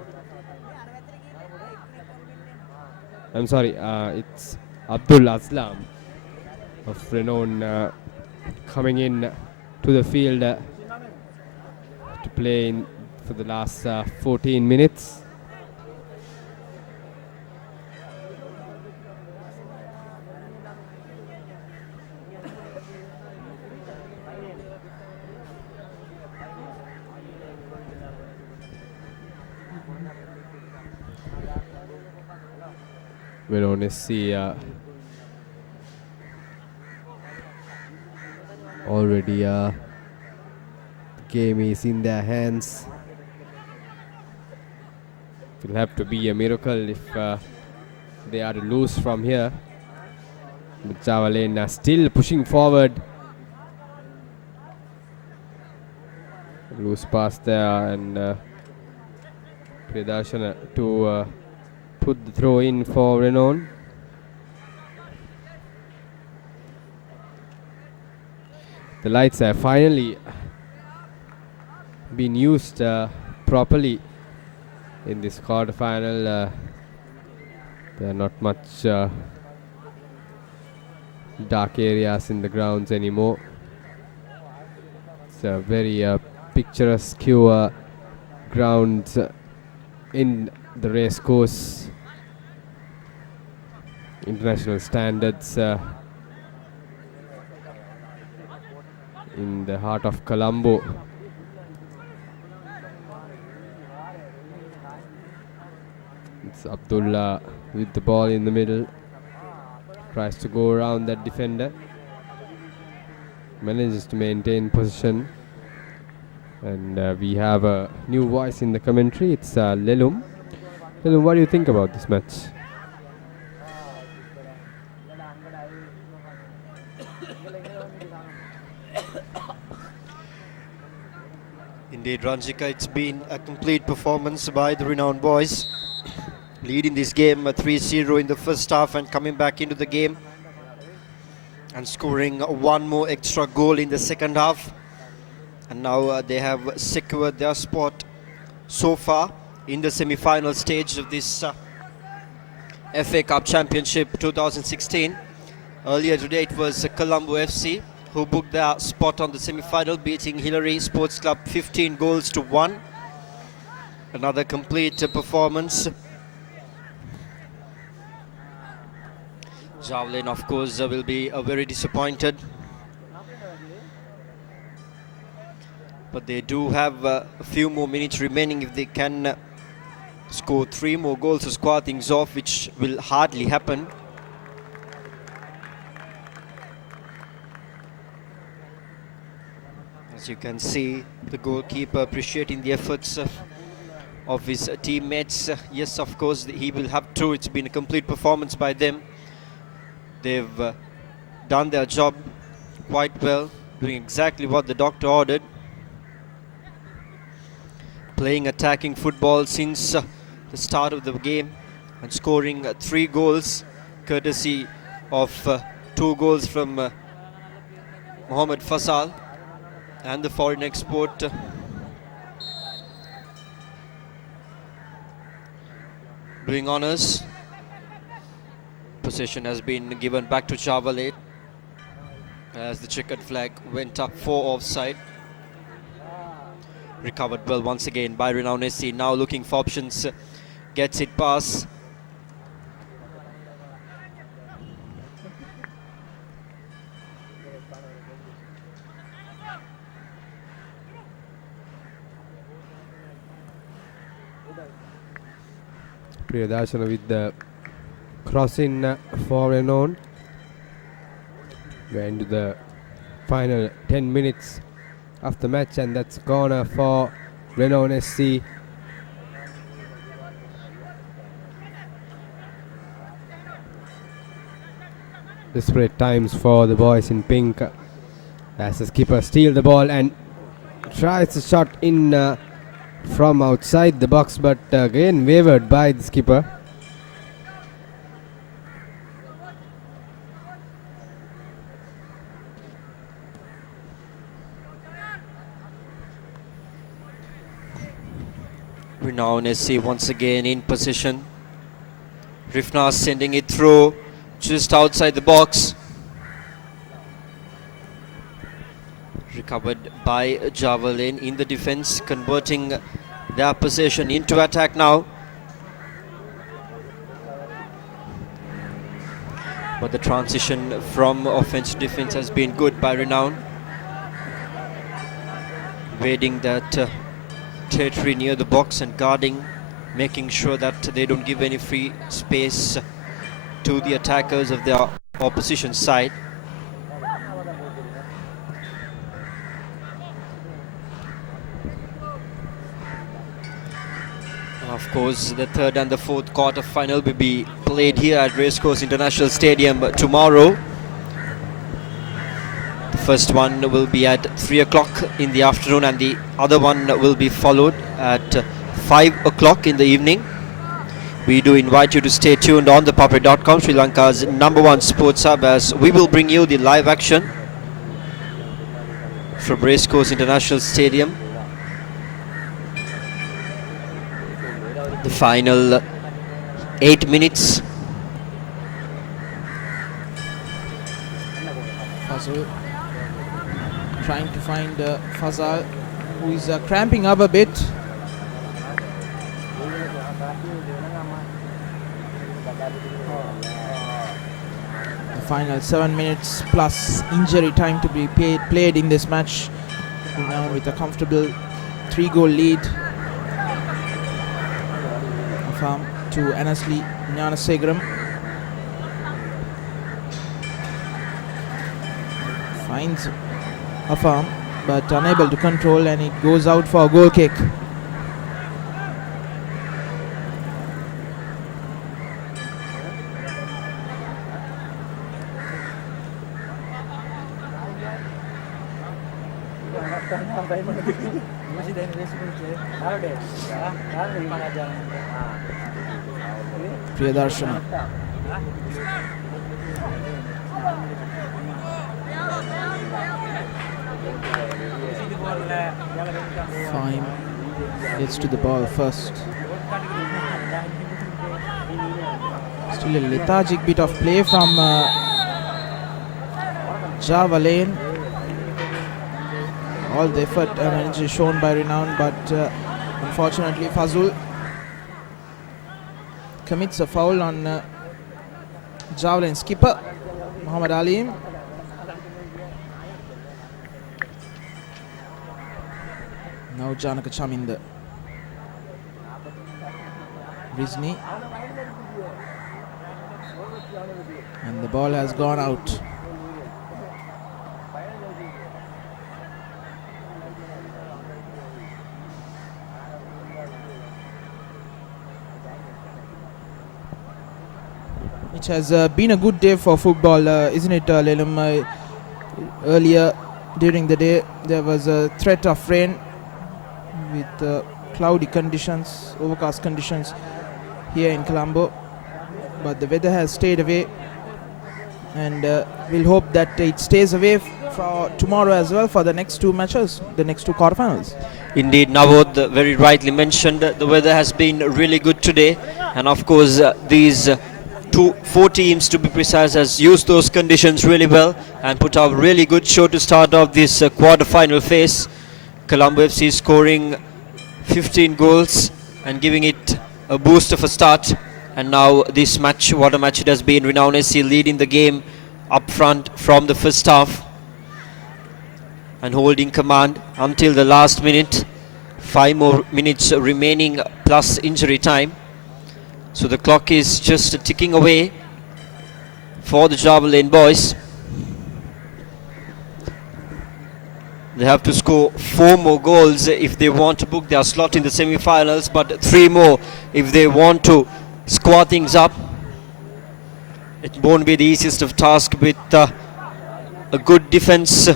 I'm sorry, it's Abdul Aslam of Renown coming in to the field to play for the last 14 minutes. Renown SC already the game is in their hands. It will have to be a miracle if they are to lose from here. But Javalen still pushing forward. Loose pass there, and Priyadarshana to put the throw in for Renown. The lights have finally been used properly in this quarterfinal. There are not much dark areas in the grounds anymore. It's a very picturesque ground in the race course. International standards in the heart of Colombo. It's Abdullah with the ball in the middle. Tries to go around that defender. Manages to maintain position. And we have a new voice in the commentary. It's Lelum. Lelum, what do you think about this match? Indeed, Ranjika, it's been a complete performance by the Renown boys. Leading this game 3-0 in the first half and coming back into the game and scoring one more extra goal in the second half. And now they have secured their spot so far in the semi-final stage of this FA Cup Championship 2016. Earlier today it was Colombo FC who booked their spot on the semi-final, beating Hillary Sports Club 15 goals to 1. Another complete performance. Javelin, of course, will be very disappointed. But they do have a few more minutes remaining. If they can score 3 more goals to square things off, which will hardly happen. As you can see, the goalkeeper appreciating the efforts of his teammates. Yes, of course, he will have to. It's been a complete performance by them. They've done their job quite well, doing exactly what the doctor ordered. Playing attacking football since the start of the game and scoring 3 goals, courtesy of 2 goals from Mohamed Fasal and the foreign export. Doing honours. Possession has been given back to Chavalet as the checkered flag went up for offside. Recovered well once again by Renown SC. Now looking for options. Gets it past. Priyadarshana with the cross in for Renown. We're into the final 10 minutes of the match, and that's corner for Renown SC. Desperate times for the boys in pink as the skipper steals the ball and tries a shot in from outside the box, but again wavered by the skipper. Renown SC once again in position. Rifna sending it through just outside the box. Recovered by Javelin in the defense, converting their possession into attack now. But the transition from offense to defense has been good by Renown. Invading that territory near the box and guarding, making sure that they don't give any free space to the attackers of their opposition side. Of course, the third and the fourth quarter final will be played here at Racecourse International Stadium tomorrow. The first one will be at 3 o'clock in the afternoon, and the other one will be followed at 5 o'clock in the evening. We do invite you to stay tuned on ThePapare.com, Sri Lanka's #1 sports hub, as we will bring you the live action from Racecourse International Stadium. The final 8 minutes. Fazal trying to find Fazal, who is cramping up a bit. The final 7 minutes plus injury time to be played in this match. Now with a comfortable 3-goal lead to Anasli Gnanasegaram. Finds Afam but unable to control, and it goes out for a goal kick. Priyadarshana. Fine. Gets to the ball first. Still a lethargic bit of play from Javelin. All the effort and energy shown by Renown, but unfortunately Fazul commits a foul on Javelin skipper Muhammad Alim. Now Janaka Chaminda. Rizni. And the ball has gone out. It has been a good day for football, isn't it, Lelum? Earlier during the day there was a threat of rain with cloudy conditions, overcast conditions here in Colombo, but the weather has stayed away, and we'll hope that it stays away for tomorrow as well for the next two matches, the next two quarterfinals. Indeed, Navod very rightly mentioned, the weather has been really good today, and of course these four teams, to be precise, has used those conditions really well and put up a really good show to start off this quarter-final phase. Colombo FC scoring 15 goals and giving it a boost of a start. And now this match, what a match it has been. Renown SC leading the game up front from the first half and holding command until the last minute. 5 more minutes remaining plus injury time. So the clock is just ticking away for the Javelin boys. They have to score 4 more goals if they want to book their slot in the semi-finals, but 3 more if they want to square things up. It won't be the easiest of tasks with a good defense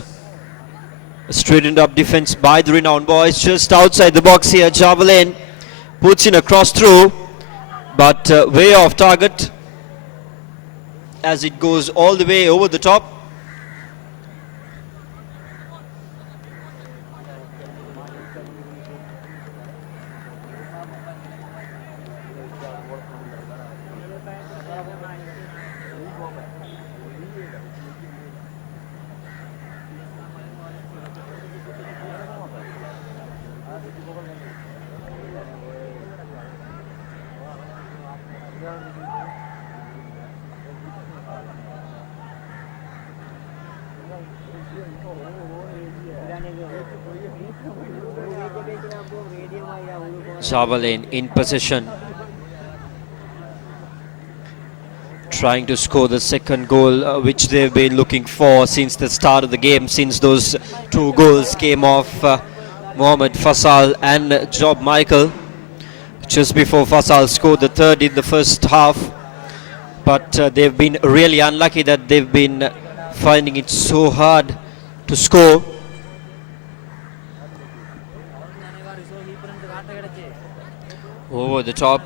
Straightened up defense by the Renown boys. Just outside the box here, Javelin puts in a cross through, but way off target as it goes all the way over the top. Javelin in possession, trying to score the second goal, which they've been looking for since the start of the game, since those two goals came off Mohammed Fasal and Job Michael, just before Fasal scored the third in the first half. But they've been really unlucky that they've been finding it so hard to score. Over the top,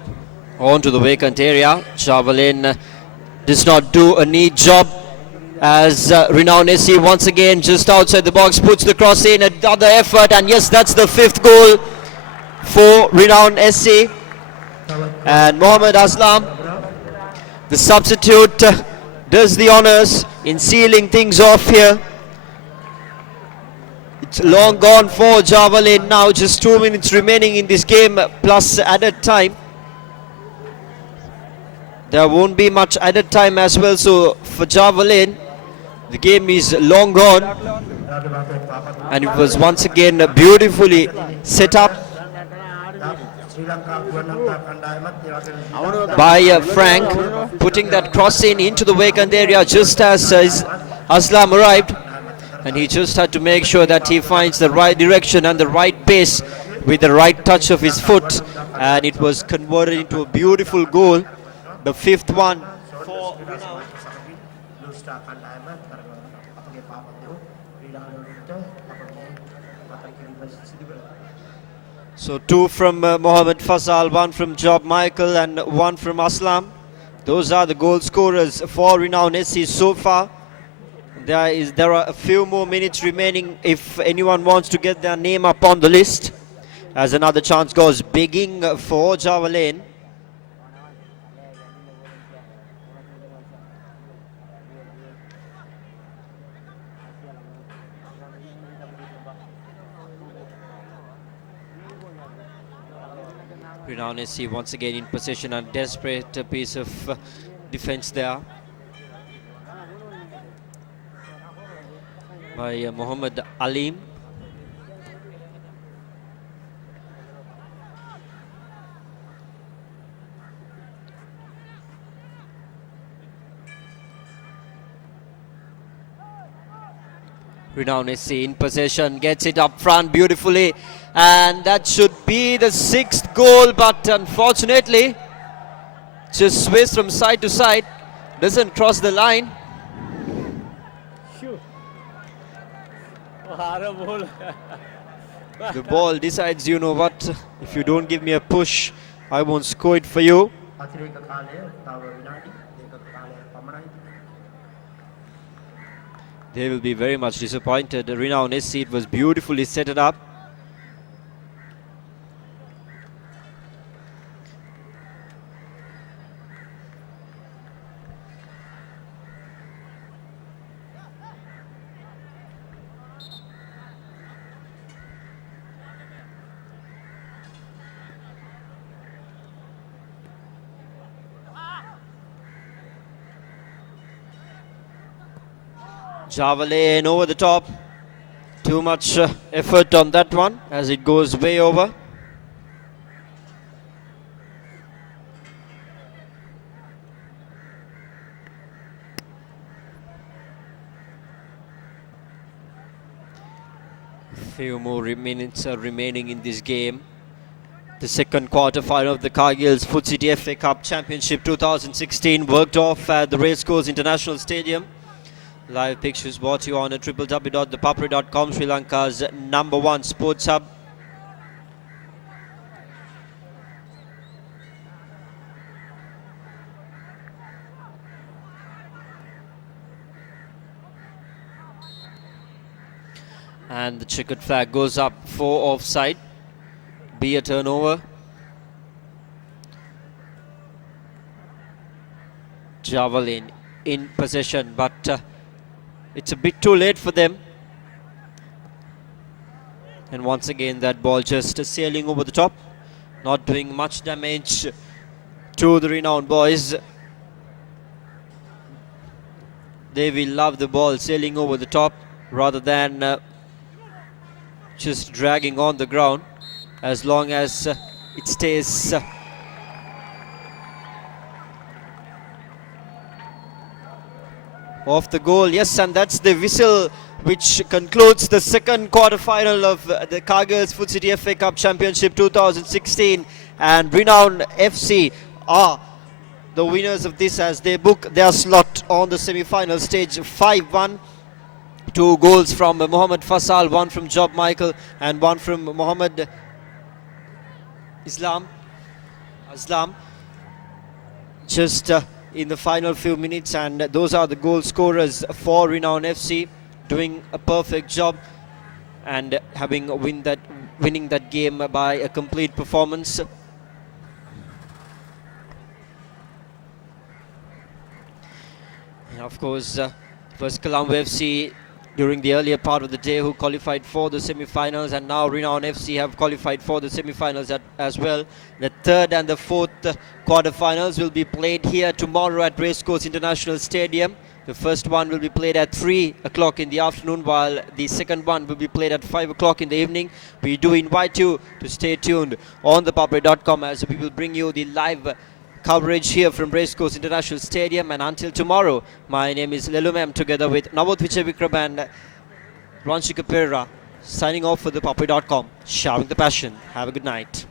onto the vacant area. Javelin does not do a neat job as Renown SC once again just outside the box puts the cross in. Another effort, and yes, that's the fifth goal for Renown SC. And Mohammed Aslam, the substitute, does the honours in sealing things off here. It's long gone for Javelin now, just 2 minutes remaining in this game plus added time. There won't be much added time as well, so for Javelin the game is long gone, and it was once again beautifully set up by Frank, putting that cross in into the vacant area just as Aslam arrived. And he just had to make sure that he finds the right direction and the right pace with the right touch of his foot. And it was converted into a beautiful goal. The fifth one for Renown. So two from Mohammed Fasal, one from Job Michael and one from Aslam. Those are the goal scorers for Renown SC so far. There are a few more minutes remaining if anyone wants to get their name up on the list, as another chance goes begging for Javelin. Renown SC once again in possession, and desperate piece of defense there by Muhammad Alim. Renown SC in possession, gets it up front beautifully, and that should be the sixth goal, but unfortunately just sways from side to side, doesn't cross the line. The ball decides, you know what, if you don't give me a push, I won't score it for you. They will be very much disappointed. Renown SC, it was beautifully set it up. Javelin over the top. Too much effort on that one as it goes way over. Few more minutes are remaining in this game. The second quarter final of the Cargill's Foot City FA Cup Championship 2016 worked off at the Racecourse International Stadium. Live pictures brought to you on www.thepapare.com, Sri Lanka's #1 sports hub. And the checkered flag goes up for offside. Be a turnover. Javelin in possession, but it's a bit too late for them. And once again that ball just sailing over the top, not doing much damage to the Renown boys. They will love the ball sailing over the top rather than just dragging on the ground, as long as it stays off the goal. Yes, and that's the whistle which concludes the second quarter-final of the Cargill's Food City FA Cup Championship 2016, and Renown FC are the winners of this as they book their slot on the semi-final stage. 5-1. 2 goals from Mohammad Fasal, 1 from Job Michael and 1 from Mohammad Aslam. Just in the final few minutes, and those are the goal scorers for Renown FC, doing a perfect job and having winning that game by a complete performance. And of course, it was Colombo FC during the earlier part of the day who qualified for the semi-finals, and now Renown FC have qualified for the semi-finals as well. The third and the fourth quarter-finals will be played here tomorrow at Racecourse International Stadium. The first one will be played at 3 o'clock in the afternoon, while the second one will be played at 5 o'clock in the evening. We do invite you to stay tuned on thepapare.com as we will bring you the live coverage here from Racecourse International Stadium. And until tomorrow, my name is Lelumem, together with Navod Vichavikram and Ranshika Perera, signing off for thepapare.com, showering the passion. Have a good night.